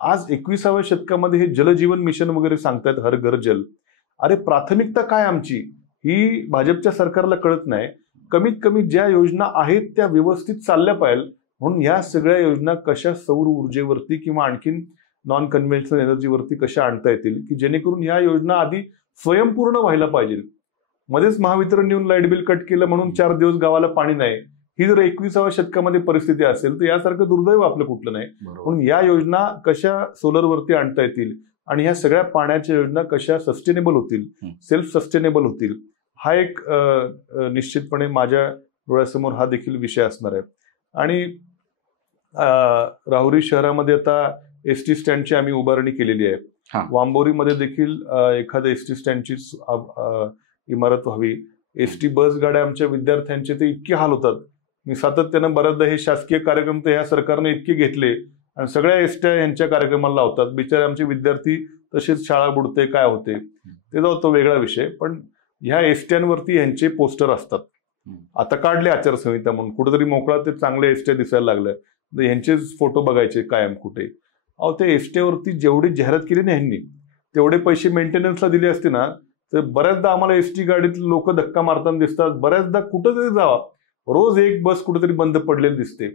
आज 21व्या शतकामध्ये हे जलजीवन मिशन वगैरे सांगतायत, हर घर जल. अरे प्राथमिकता काय आमची ही भाजपच्या सरकारला कळत नाही. कमीत कमी ज्या योजना आहेत त्या व्यवस्थित चालल्या पाहिजे म्हणून ह्या सगळ्या योजना कशा सौर ऊर्जेवरती किंवा आणखीन नॉन कन्व्हेन्शनल एनर्जीवरती कशा आणता येतील की जेणेकरून ह्या योजना आधी स्वयंपूर्ण व्हायला पाहिजे. मध्येच महावितरण येऊन लाईट बिल कट केलं म्हणून 4 दिवस गावाला पाणी नाही, ही जर 21व्या शतकामध्ये परिस्थिती असेल तर यासारखं दुर्दैव आपलं कुठलं नाही. म्हणून या योजना कशा सोलरवरती आणता येतील आणि ह्या सगळ्या पाण्याच्या योजना कशा सस्टेनेबल होतील, सेल्फ सस्टेनेबल होतील, हा एक निश्चितपणे माझ्या डोळ्यासमोर हा देखील विषय असणार आहे. आणि राहुरी शहरामध्ये आता एसटी स्टँडची आम्ही उभारणी केलेली आहे. वांबोरीमध्ये देखील एखाद्या एसटी स्टँडची इमारत व्हावी. एसटी बस गाड्या आमच्या विद्यार्थ्यांचे ते इतके हाल होतात. मी सातत्यानं बऱ्याचदा हे शासकीय कार्यक्रम तर ह्या सरकारने इतके घेतले आणि सगळ्या एसट्या यांच्या कार्यक्रमाला लावतात. बिचारे आमचे विद्यार्थी तसेच शाळा बुडते काय होते ते जाऊ, तो वेगळा विषय. पण ह्या एसट्यांवरती यांचे पोस्टर असतात. आता काढले आचारसंहिता म्हणून कुठेतरी मोकळा ते चांगले एसट्या दिसायला लागल्या, ह्यांचेच फोटो बघायचे कायम कुठे. अहो ते एसट्यावरती जेवढी जाहिरात केली ना ह्यांनी तेवढे पैसे मेंटेनन्सला दिले असते ना तर बऱ्याचदा आम्हाला एसटी गाडीत लोक धक्का मारताना दिसतात. बऱ्याचदा कुठंतरी जावा रोज एक बस कुठेतरी बंद पडलेली दिसते.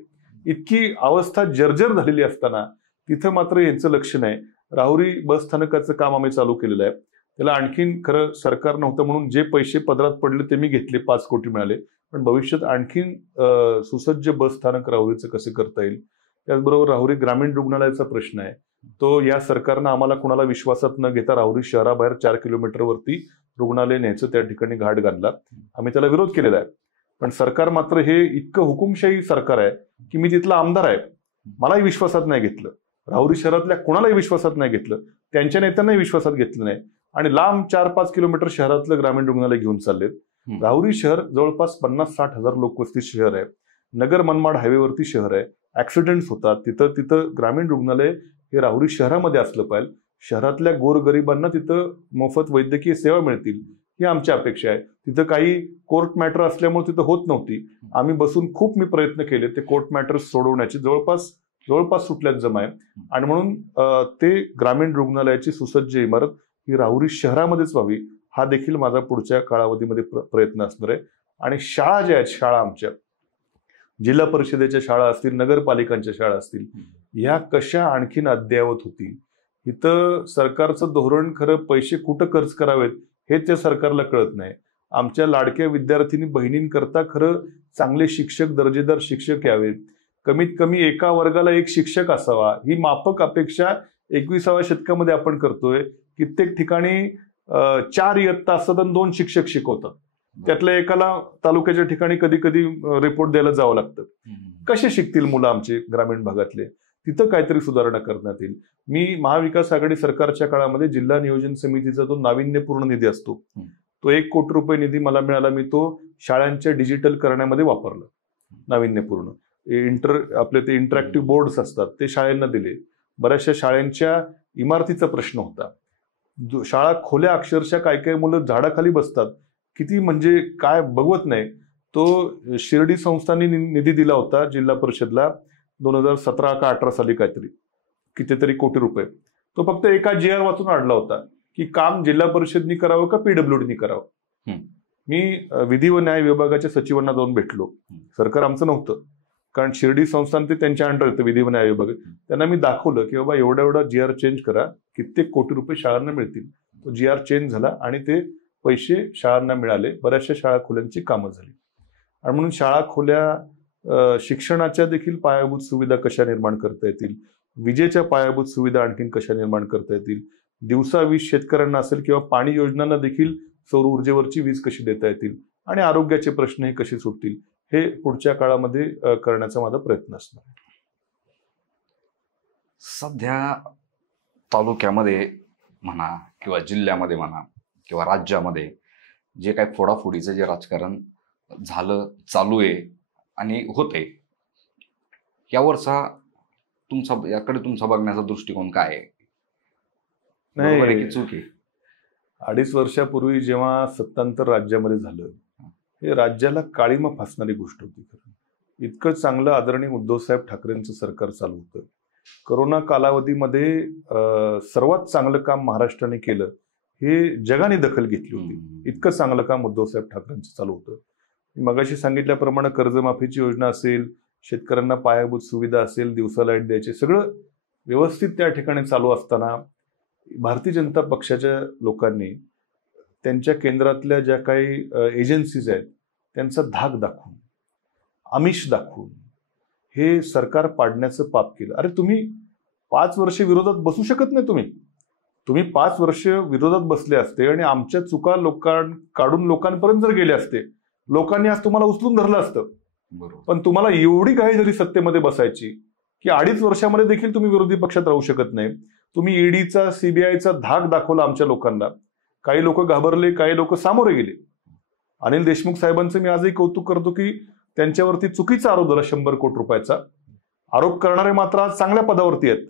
इतकी अवस्था जर्जर झालेली असताना तिथं मात्र यांचं लक्ष नाही. राहुरी बस स्थानकाचं काम आम्ही चालू केलेलं आहे. त्याला आणखीन खरं सरकार नव्हतं म्हणून जे पैसे पदरात पडले ते मी घेतले, 5 कोटी मिळाले. पण भविष्यात आणखीन सुसज्ज बस स्थानक राहुरीचं कसे करता येईल. त्याचबरोबर राहुरी ग्रामीण रुग्णालयाचा प्रश्न आहे. तो या सरकारनं आम्हाला कुणाला विश्वासात न घेता राहुरी शहराबाहेर 4 किलोमीटरवरती रुग्णालय न्यायचं त्या ठिकाणी घाट घातला. आम्ही त्याला विरोध केलेला आहे. पण सरकार मात्र हे इतकं हुकुमशाही सरकार आहे की मी तिथला आमदार आहे, मलाही विश्वासात नाही घेतलं. राहुरी शहरातल्या कोणालाही विश्वासात नाही घेतलं, त्यांच्या नेत्यांनाही विश्वासात घेतलं नाही आणि लांब 4-5 किलोमीटर शहरातलं ग्रामीण रुग्णालय घेऊन चाललेत. राहुरी शहर जवळपास 50-60 हजार लोकवस्ती शहर आहे. नगर मनमाड हायवेवरती शहर आहे. ऍक्सिडेंट्स होतात. तिथं ग्रामीण रुग्णालय हे राहुरी शहरामध्ये असलं पाहिजे. शहरातल्या गोरगरिबांना तिथं मोफत वैद्यकीय सेवा मिळतील ही आमची अपेक्षा आहे. तिथं काही कोर्ट मॅटर असल्यामुळे तिथं होत नव्हती. आम्ही बसून खूप मी प्रयत्न केले ते कोर्ट मॅटर्स सोडवण्याचे, जवळपास सुटल्यात जमाय. आणि म्हणून ते ग्रामीण रुग्णालयाची सुसज्ज इमारत ही राहुरी शहरामध्येच व्हावी हा देखील माझा पुढच्या कालावधीमध्ये प्रयत्न असणार आहे. आणि शाळा ज्या आहेत, शाळा आमच्या जिल्हा परिषदेच्या शाळा असतील, नगरपालिकांच्या शाळा असतील, या कशा आणखीन अद्ययावत होतील. इथं सरकारचं धोरण खरं पैसे कुठं खर्च करावेत हे त्या सरकारला कळत नाही. आमच्या लाडक्या विद्यार्थिनी बहिणींकरता खरं चांगले शिक्षक, दर्जेदार शिक्षक यावेत. कमीत कमी एका वर्गाला एक शिक्षक असावा ही माफक अपेक्षा 21व्या शतकामध्ये आपण करतोय. कित्येक ठिकाणी 4 इयत्ता असतात आणि 2 शिक्षक शिकवतात. त्यातल्या एकाला तालुक्याच्या ठिकाणी कधी कधी रिपोर्ट द्यायला जावं लागतं. कसे शिकतील मुलं आमचे ग्रामीण भागातले. तिथं काहीतरी सुधारणा करण्यात येईल. मी महाविकास आघाडी सरकारच्या काळामध्ये जिल्हा नियोजन समितीचा जो नाविन्यपूर्ण निधी असतो तो 1 कोटी रुपये निधी मला मिळाला. मी तो शाळांच्या डिजिटल करण्यामध्ये वापरला. नाविन्यपूर्ण आपले ते इंटरॅक्टिव्ह बोर्ड्स असतात ते शाळांना दिले. बऱ्याचशा शाळांच्या इमारतीचा प्रश्न होता. शाळा खोल्या अक्षरशः काही मुलं झाडाखाली बसतात. किती म्हणजे काय बघवत नाही. तो शिर्डी संस्थांनी निधी दिला होता जिल्हा परिषदला 2017 का 18 साली काहीतरी कितीतरी कोटी रुपये. तो फक्त एका GR वाचून आणला होता की काम जिल्हा परिषदनी करावं का PWDनी करावं. मी विधी व न्याय विभागाच्या सचिवांना जाऊन भेटलो. सरकार आमचं नव्हतं कारण शिर्डी संस्थान ते त्यांच्या अंडर येतं विधी व न्याय विभाग. त्यांना मी दाखवलं की बाबा एवढा GR चेंज करा, कित्येक कोटी रुपये शाळांना मिळतील. तो GR चेंज झाला आणि ते पैसे शाळांना मिळाले. बऱ्याचशा शाळा खोल्यांची कामं झाली. आणि म्हणून शाळा खोल्या, शिक्षणाच्या देखील पायाभूत सुविधा कशा निर्माण करता येतील, विजेच्या पायाभूत सुविधा आणखीन कशा निर्माण करता येतील, दिवसा वीज शेतकऱ्यांना असेल किंवा पाणी योजनांना देखील सौर ऊर्जेवरची वीज कशी देता येतील आणि आरोग्याचे प्रश्न हे कसे सुटतील हे पुढच्या काळामध्ये करण्याचा माझा प्रयत्न असणार आहे. सध्या तालुक्यामध्ये म्हणा किंवा जिल्ह्यामध्ये म्हणा किंवा राज्यामध्ये जे काही फोडाफोडीचं जे राजकारण झालं, चालू आहे आणि होते, याकडे तुमचा बघण्याचा दृष्टिकोन काय आहे? बरोबर आहे की चूक आहे? 2.5 वर्षापूर्वी जेव्हा सत्तांतर राज्यामध्ये झालं हे राज्याला काळीमा फासणारी गोष्ट होती. इतकं चांगलं आदरणीय उद्धवसाहेब ठाकरेंचं सरकार चालू होतं. कोरोना कालावधीमध्ये सर्वात चांगलं काम महाराष्ट्राने केलं हे जगाने दखल घेतली होती. इतकं चांगलं काम उद्धवसाहेब ठाकरेंचं चालू होतं. मगाशी सांगितल्याप्रमाणे कर्जमाफीची योजना असेल, शेतकऱ्यांना पायाभूत सुविधा असेल, दिवसा लाईट द्यायचे, सगळं व्यवस्थित त्या ठिकाणी चालू असताना भारतीय जनता पक्षाच्या लोकांनी त्यांच्या केंद्रातल्या ज्या काही एजन्सीज आहेत त्यांचा धाक दाखवून, आमिष दाखवून हे सरकार पाडण्याचं पाप केलं. अरे तुम्ही 5 वर्ष विरोधात बसू शकत नाही. तुम्ही 5 वर्ष विरोधात बसले असते आणि आमच्या चुका काढून लोकांपर्यंत जर गेले असते, लोकांनी आज तुम्हाला उचलून धरलं असतं. बरोबर. पण तुम्हाला एवढी घाई झाली सत्तेमध्ये बसायची की 2.5 वर्षामध्ये देखील तुम्ही विरोधी पक्षात राहू शकत नाही. तुम्ही ईडीचा, सीबीआयचा धाक दाखवला आमच्या लोकांना. काही लोक घाबरले, काही लोक सामोरे गेले. अनिल देशमुख साहेबांचं मी आजही कौतुक करतो की त्यांच्यावरती चुकीचा आरोप झाला 100 कोटी रुपयाचा. आरोप करणारे मात्र आज चांगल्या पदावरती आहेत,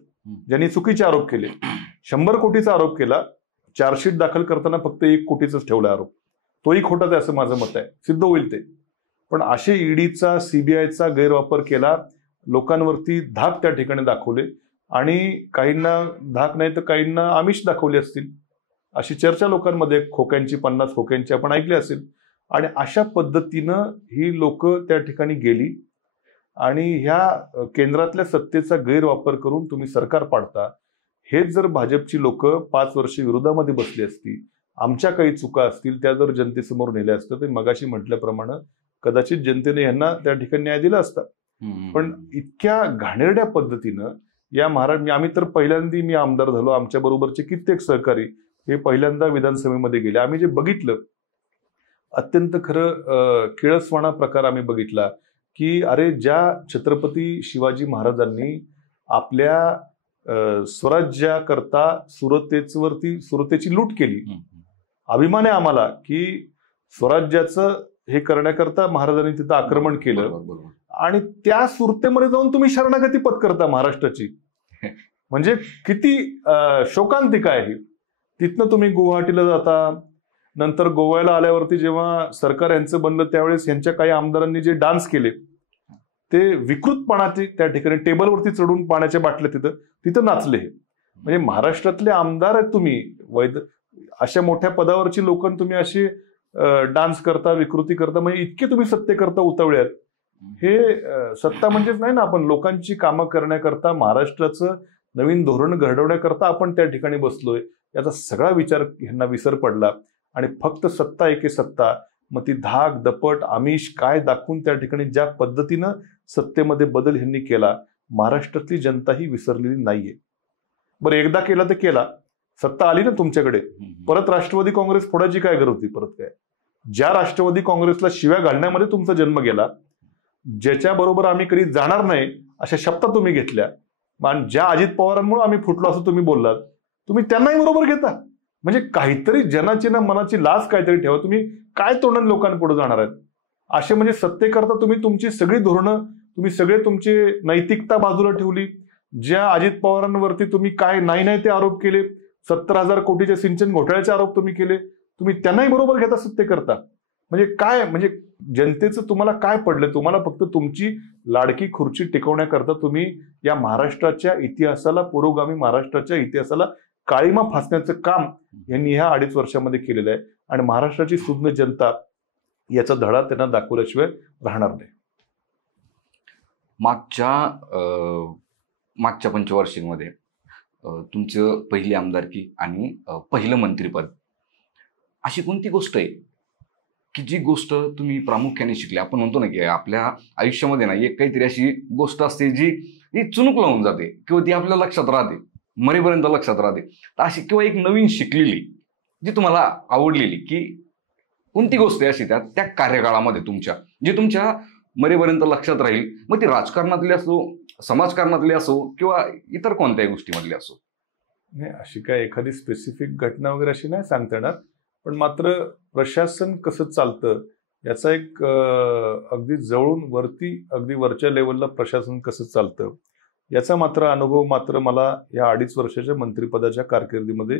ज्यांनी चुकीचे आरोप केले. 100 कोटीचा आरोप केला, चार्जशीट दाखल करताना फक्त 1 कोटीचाच ठेवला आरोप. तोही खोटाच आहे असं माझं मत आहे, सिद्ध होईल ते. पण असे ईडीचा, सीबीआयचा गैरवापर केला, लोकांवरती धाक त्या ठिकाणी दाखवले आणि काहींना धाक नाही तर काहींना आमिष दाखवले असतील, अशी चर्चा लोकांमध्ये 50 खोक्यांची आपण ऐकली असेल. आणि अशा पद्धतीनं ही लोक त्या ठिकाणी गेली आणि ह्या केंद्रातल्या सत्तेचा गैरवापर करून तुम्ही सरकार पाडता. हेच जर भाजपची लोक 5 वर्ष विरोधामध्ये बसली असती, आमच्या काही चुका असतील त्या जर जनतेसमोर नेल्या असत्या, तर मगाशी म्हटल्याप्रमाणे कदाचित जनतेने यांना त्या ठिकाणी न्याय दिला असता. पण इतक्या घाणेरड्या पद्धतीनं या आम्ही तर पहिल्यांदा मी आमदार झालो, आमच्या बरोबरचे कित्येक सहकारी हे पहिल्यांदा विधानसभेमध्ये गेले. आम्ही जे बघितलं अत्यंत खरं किळसवाणा प्रकार आम्ही बघितला की अरे, ज्या छत्रपती शिवाजी महाराजांनी आपल्या स्वराज्याकरता सुरतेची लूट केली. अभिमान आहे आम्हाला की स्वराज्याचं हे करण्याकरता महाराजांनी तिथं आक्रमण केलं आणि त्या सुरतेमध्ये जाऊन तुम्ही शरणागती पत्करता महाराष्ट्राची. म्हणजे किती शोकांतिका आहे. तिथनं तुम्ही गुवाहाटीला जाता, नंतर गोव्याला आल्यावरती जेव्हा सरकार यांचं बनलं त्यावेळेस यांच्या काही आमदारांनी जे डान्स केले ते विकृतपणाचे, त्या ठिकाणी टेबलवरती चढून पाण्याच्या बाटल्या तिथं नाचले. म्हणजे महाराष्ट्रातले आमदार आहेत तुम्ही, अशा मोठ्या पदावरची लोक तुम्ही असे डान्स करता, विकृती करता, म्हणजे इतके तुम्ही सत्ते करता उतावळे आहेत. हे सत्ता म्हणजेच नाही ना. आपण लोकांची कामं करण्याकरता, महाराष्ट्राचं नवीन धोरण घडवण्याकरता आपण त्या ठिकाणी बसलोय, याचा सगळा विचार ह्यांना विसर पडला आणि फक्त सत्ता एके सत्ता. मग ती धाक, दपट, आमिष काय दाखवून त्या ठिकाणी ज्या पद्धतीनं सत्तेमध्ये बदल ह्यांनी केला, महाराष्ट्रातली जनता ही विसरलेली नाहीये. बरं, एकदा केला तर केला, सत्ता आली ना तुमच्याकडे, परत राष्ट्रवादी काँग्रेस फोडायची काय गरज होती? परत काय? ज्या राष्ट्रवादी काँग्रेसला शिव्या घालण्यामध्ये तुमचा जन्म गेला, ज्याच्या बरोबर आम्ही कधी जाणार नाही अशा शब्दात तुम्ही घेतल्या, आणि ज्या अजित पवारांमुळे आम्ही फुटलो असं तुम्ही बोललात, तुम्ही त्यांनाही बरोबर घेता. म्हणजे काहीतरी जनाची ना मनाची लाज काहीतरी ठेवा. तुम्ही काय तोंडाने लोकांपुढे जाणार आहेत? असे म्हणजे सत्तेकरता तुम्ही तुमची सगळी धोरणं, तुम्ही सगळे तुमचे नैतिकता बाजूला ठेवली. ज्या अजित पवारांवरती तुम्ही काय नाही ते आरोप केले, 70,000 कोटीचे सिंचन घोटाळ्याचे आरोप तुम्ही केले, तुम्ही त्यांनाही बरोबर घेता सत्तेकरता. म्हणजे काय, म्हणजे जनतेचं तुम्हाला काय पडलं? तुम्हाला फक्त तुमची लाडकी खुर्ची टिकवण्याकरता तुम्ही या महाराष्ट्राच्या इतिहासाला, पुरोगामी महाराष्ट्राच्या इतिहासाला काळीमा फासण्याचं काम यांनी ह्या 2.5 वर्षामध्ये केलेलं आहे. आणि महाराष्ट्राची सुज्ञ जनता याचा धडा त्यांना दाखवल्याशिवाय राहणार नाही. मागच्या पंचवार्षिकमध्ये तुमचं पहिली आमदारकी आणि पहिलं मंत्रिपद, अशी कोणती गोष्ट आहे की जी गोष्ट तुम्ही प्रामुख्याने शिकले? आपण म्हणतो ना की आपल्या आयुष्यामध्ये ना एक काहीतरी अशी गोष्ट असते जी चुणूक लावून जाते किंवा ती आपल्या लक्षात राहते, मरेपर्यंत लक्षात राहते. तर अशी किंवा एक नवीन शिकलेली जी तुम्हाला आवडलेली की कोणती गोष्ट आहे अशी त्या कार्यकाळामध्ये तुमच्या, जी तुमच्या मरेपर्यंत लक्षात राहील? मग ती राजकारणातली असो, समाजकारणातली असो किंवा इतर कोणत्याही गोष्टीमधली असो. नाही, अशी काय एखादी स्पेसिफिक घटना वगैरे अशी नाही सांगता येणार. पण मात्र प्रशासन कसं चालतं याचा एक अगदी जवळून अगदी वरच्या लेवलला प्रशासन कसं चालतं याचा मात्र अनुभव मात्र मला या 2.5 वर्षाच्या मंत्रिपदाच्या कारकिर्दीमध्ये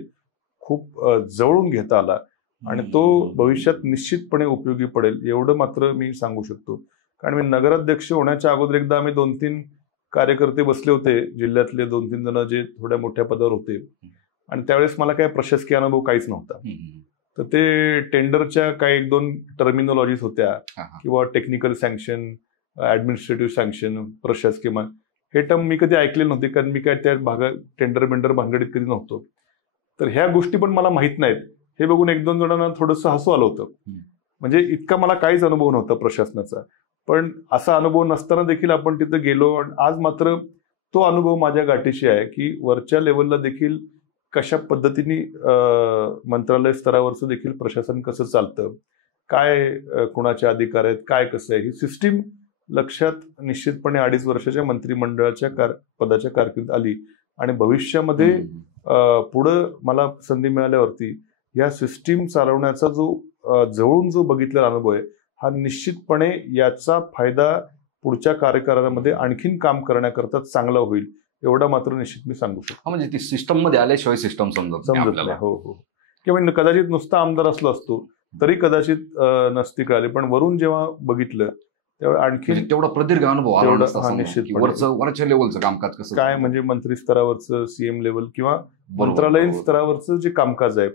खूप जवळून घेता आला आणि तो भविष्यात निश्चितपणे उपयोगी पडेल एवढं मात्र मी सांगू शकतो. कारण मी नगराध्यक्ष होण्याच्या अगोदर एकदा आम्ही 2-3 कार्यकर्ते बसले होते, जिल्ह्यातले 2-3 जण जे थोड्या मोठ्या पदावर होते, आणि त्यावेळेस मला काय प्रशासकीय अनुभव काहीच नव्हता. तर ते टेंडरच्या काही 1-2 टर्मिनॉलॉजीज होत्या किंवा टेक्निकल सँक्शन, ऍडमिनिस्ट्रेटिव्ह सँक्शन, प्रशासकीय, हे टर्म मी कधी ऐकले नव्हते, कारण मी काय त्या टेंडर भानगडीत कधी नव्हतो. तर ह्या गोष्टी पण मला माहित नाहीत. हे बघून 1-2 जणांना थोडंसं हसू आलं होतं. म्हणजे इतका मला काहीच अनुभव नव्हता प्रशासनाचा. पण असा अनुभव नसताना देखील आपण तिथं गेलो आणि आज मात्र तो अनुभव माझ्या गाठीशी आहे की वरच्या लेवलला देखील कशा पद्धतीने मंत्रालय स्तरावरचं देखील प्रशासन कसं चालतं, काय कुणाचे अधिकार आहेत, काय कसं आहे, ही सिस्टीम लक्षात निश्चितपणे 2.5 वर्षाच्या मंत्रिमंडळाच्या पदाच्या कारकिर्दीत आली. आणि भविष्यामध्ये पुढं मला संधी मिळाल्यावरती या सिस्टीम चालवण्याचा जो जवळून जो बघितलेला अनुभव आहे, हा निश्चितपणे याचा फायदा पुढच्या कार्यकाळामध्ये आणखीन काम करण्याकरता चांगला होईल, एवढा मात्र निश्चित मी सांगू शकतो. म्हणजे ती सिस्टम मध्ये आल्याशिवाय सिस्टम समजत नाही. हो हो. किंवा कदाचित नुसता आमदार असलो असतो तरी कदाचित नसती कळाली, पण वरून जेव्हा बघितलं तेव्हा आणखी तेवढा प्रदीर्घ अनुभव आला वरच्या लेवलचं कामकाज कसं काय, म्हणजे मंत्री स्तरावरचं, सीएम लेवल किंवा मंत्रालयीन स्तरावरचं जे कामकाज आहे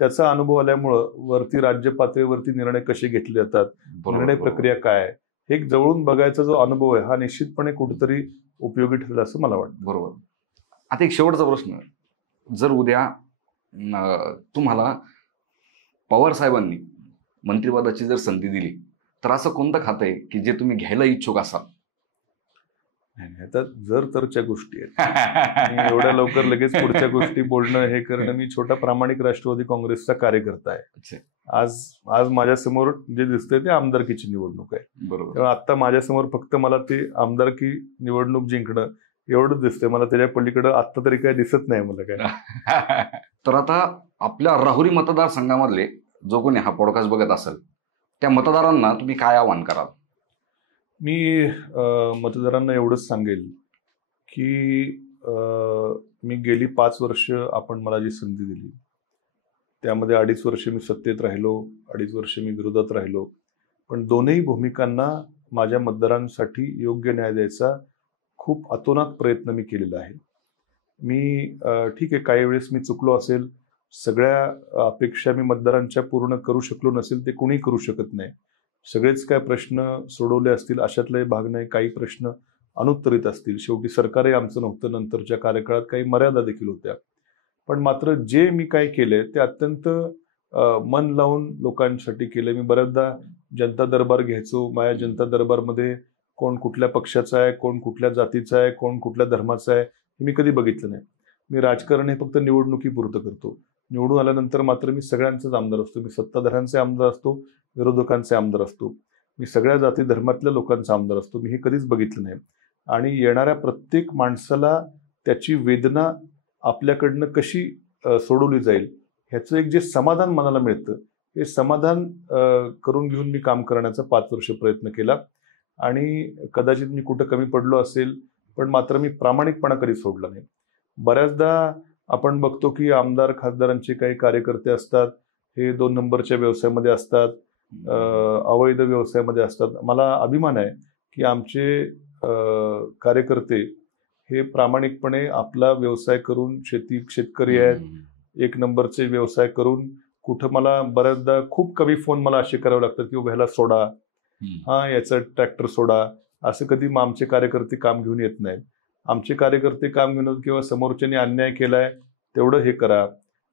त्याचा अनुभव आल्यामुळं वरती राज्य पातळीवरती निर्णय कसे घेतले जातात, निर्णय प्रक्रिया काय आहे, हे जवळून बघायचा जो अनुभव आहे हा निश्चितपणे कुठेतरी उपयोगी ठरेल असं मला वाटतं. बरोबर. आता एक शेवटचा प्रश्न, जर उद्या तुम्हाला पवार साहेबांनी मंत्रिपदाची जर संधी दिली तर असं कोणतं खातं आहे की जे तुम्ही घ्यायला इच्छुक असाल? आता जर तरच्या गोष्टी आहेत, एवढ्या लवकर लगेच पुढच्या गोष्टी बोलणं हे करणं. मी छोटा प्रामाणिक राष्ट्रवादी काँग्रेसचा कार्यकर्ता आहे. आज माझ्यासमोर जे दिसतंय ते आमदारकीची निवडणूक आहे. बरोबर. तेव्हा आता माझ्यासमोर फक्त मला ते आमदारकी निवडणूक जिंकणं एवढंच दिसतंय. मला त्याच्या पलीकडं आत्ता तरी काय दिसत नाही मला काय. तर आता आपल्या राहुरी मतदारसंघामधले जो कोणी हा पॉडकास्ट बघत असेल त्या मतदारांना तुम्ही काय आवाहन कराल? मी मतदारांना एवढंच सांगेल की मी गेली 5 वर्ष आपण मला जी संधी दिली त्यामध्ये 2.5 वर्ष मी सत्तेत राहिलो, 2.5 वर्ष मी विरोधात राहिलो, पण दोन्ही भूमिकांना माझ्या मतदारांसाठी योग्य न्याय द्यायचा खूप अतोनात प्रयत्न मी केलेला आहे. मी ठीक आहे, काही वेळेस मी चुकलो असेल, सगळ्या अपेक्षा मी मतदारांच्या पूर्ण करू शकलो नसेल, ते कोणी करू शकत नाही. सगळेच काय प्रश्न सोडवले असतील अशातलाही भाग नाही, काही प्रश्न अनुत्तरित असतील. शेवटी सरकारही आमचं नव्हतं, नंतरच्या कार्यकाळात काही मर्यादा देखील होत्या. पण मात्र जे मी काय केले ते अत्यंत मन लावून लोकांसाठी केले. मी बऱ्याचदा जनता दरबार घ्यायचो. माझ्या जनता दरबारमध्ये कोण कुठल्या पक्षाचा आहे, कोण कुठल्या जातीचा आहे, कोण कुठल्या धर्माचा आहे हे मी कधी बघितलं नाही. मी राजकारण हे फक्त निवडणुकीपुरतं करतो. निवडून आल्यानंतर मात्र मी सगळ्यांचाच आमदार असतो. मी सत्ताधाऱ्यांचे आमदार असतो, विरोधकांचे आमदार असतो, मी सगळ्या जाती धर्मातल्या लोकांचा आमदार असतो. मी हे कधीच बघितलं नाही. आणि येणाऱ्या प्रत्येक माणसाला त्याची वेदना आपल्याकडनं कशी सोडवली जाईल ह्याचं एक जे समाधान मनाला मिळतं हे समाधान करून घेऊन मी काम करण्याचा 5 वर्ष प्रयत्न केला. आणि कदाचित मी कुठं कमी पडलो असेल, पण मात्र मी प्रामाणिकपणा कधी सोडला नाही. बऱ्याचदा आपण बघतो की आमदार खासदारांचे काही कार्यकर्ते असतात, हे 2 नंबरच्या व्यवसायामध्ये असतात, अवैध व्यवसायामध्ये असतात. मला अभिमान आहे की आमचे कार्यकर्ते हे प्रामाणिकपणे आपला व्यवसाय करून, शेतकरी आहेत, 1 नंबरचे व्यवसाय करून, कुठं मला बऱ्याचदा खूप कमी फोन मला असे करावे लागतात की ह्याला सोडा, याचं ट्रॅक्टर सोडा, असं कधी आमचे कार्यकर्ते काम घेऊन येत नाहीत. आमचे कार्यकर्ते काम घेऊन किंवा समोरच्याने अन्याय केलाय तेवढं हे करा,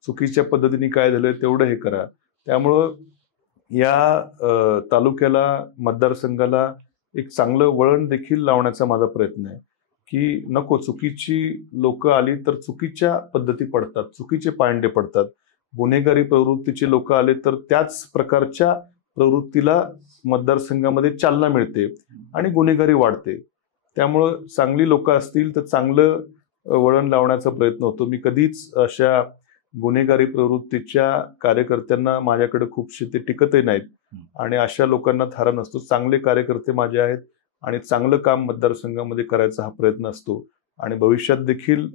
चुकीच्या पद्धतीने काय झालंय तेवढं हे करा. त्यामुळं या तालुक्याला, मतदारसंघाला एक चांगलं वळण देखील लावण्याचा माझा प्रयत्न आहे की नको, चुकीची लोक आली तर चुकीच्या पद्धती पडतात, चुकीचे पायंडे पडतात. गुन्हेगारी प्रवृत्तीचे लोक आले तर त्याच प्रकारच्या प्रवृत्तीला मतदारसंघामध्ये चालना मिळते आणि गुन्हेगारी वाढते. त्यामुळं चांगली लोक असतील तर चांगलं वळण लावण्याचा प्रयत्न होतो. मी कधीच अशा गुन्हेगारी प्रवृत्तीच्या कार्यकर्त्यांना माझ्याकडे खूपशे ते टिकतही नाहीत आणि अशा लोकांना थारा नसतो. चांगले कार्यकर्ते माझे आहेत आणि चांगलं काम मतदारसंघामध्ये करायचा हा प्रयत्न असतो आणि भविष्यात देखील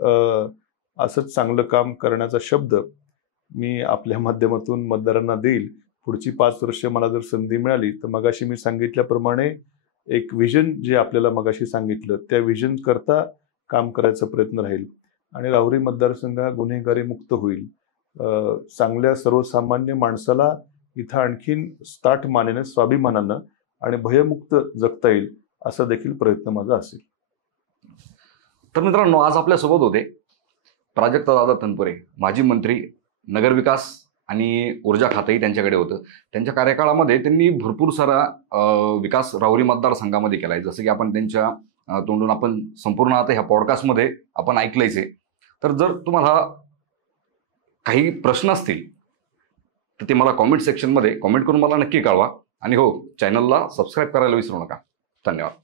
असंच चांगलं काम करण्याचा शब्द मी आपल्या माध्यमातून मतदारांना देईल. पुढची 5 वर्ष मला जर संधी मिळाली तर मगाशी मी सांगितल्याप्रमाणे एक विजन जे आपल्याला मगाशी सांगितलं त्या विजन करता काम करायचा प्रयत्न राहील आणि राहुरी मतदारसंघ हा गुन्हेगारी मुक्त होईल. चांगल्या सर्वसामान्य माणसाला इथं आणखीन स्ताठ मानेनं, स्वाभिमानानं आणि भयमुक्त जगता येईल असा देखील प्रयत्न माझा असेल. तर मित्रांनो, आज आपल्यासोबत होते प्राजक्ता दादा तनपुरे, माजी मंत्री, नगरविकास आणि ऊर्जा खातंही त्यांच्याकडे होतं. त्यांच्या कार्यकाळामध्ये त्यांनी भरपूर सारा विकास राहुरी मतदारसंघामध्ये केला आहे, जसं की आपण त्यांच्या तोंडून आपण संपूर्ण आता ह्या पॉडकास्टमध्ये आपण ऐकलंयच आहे. तर जर तुम्हाला काही प्रश्न असतील तर ते मला कॉमेंट सेक्शनमध्ये कॉमेंट करून मला नक्की कळवा. आणि हो, चॅनलला सबस्क्राईब करायला विसरू नका. धन्यवाद.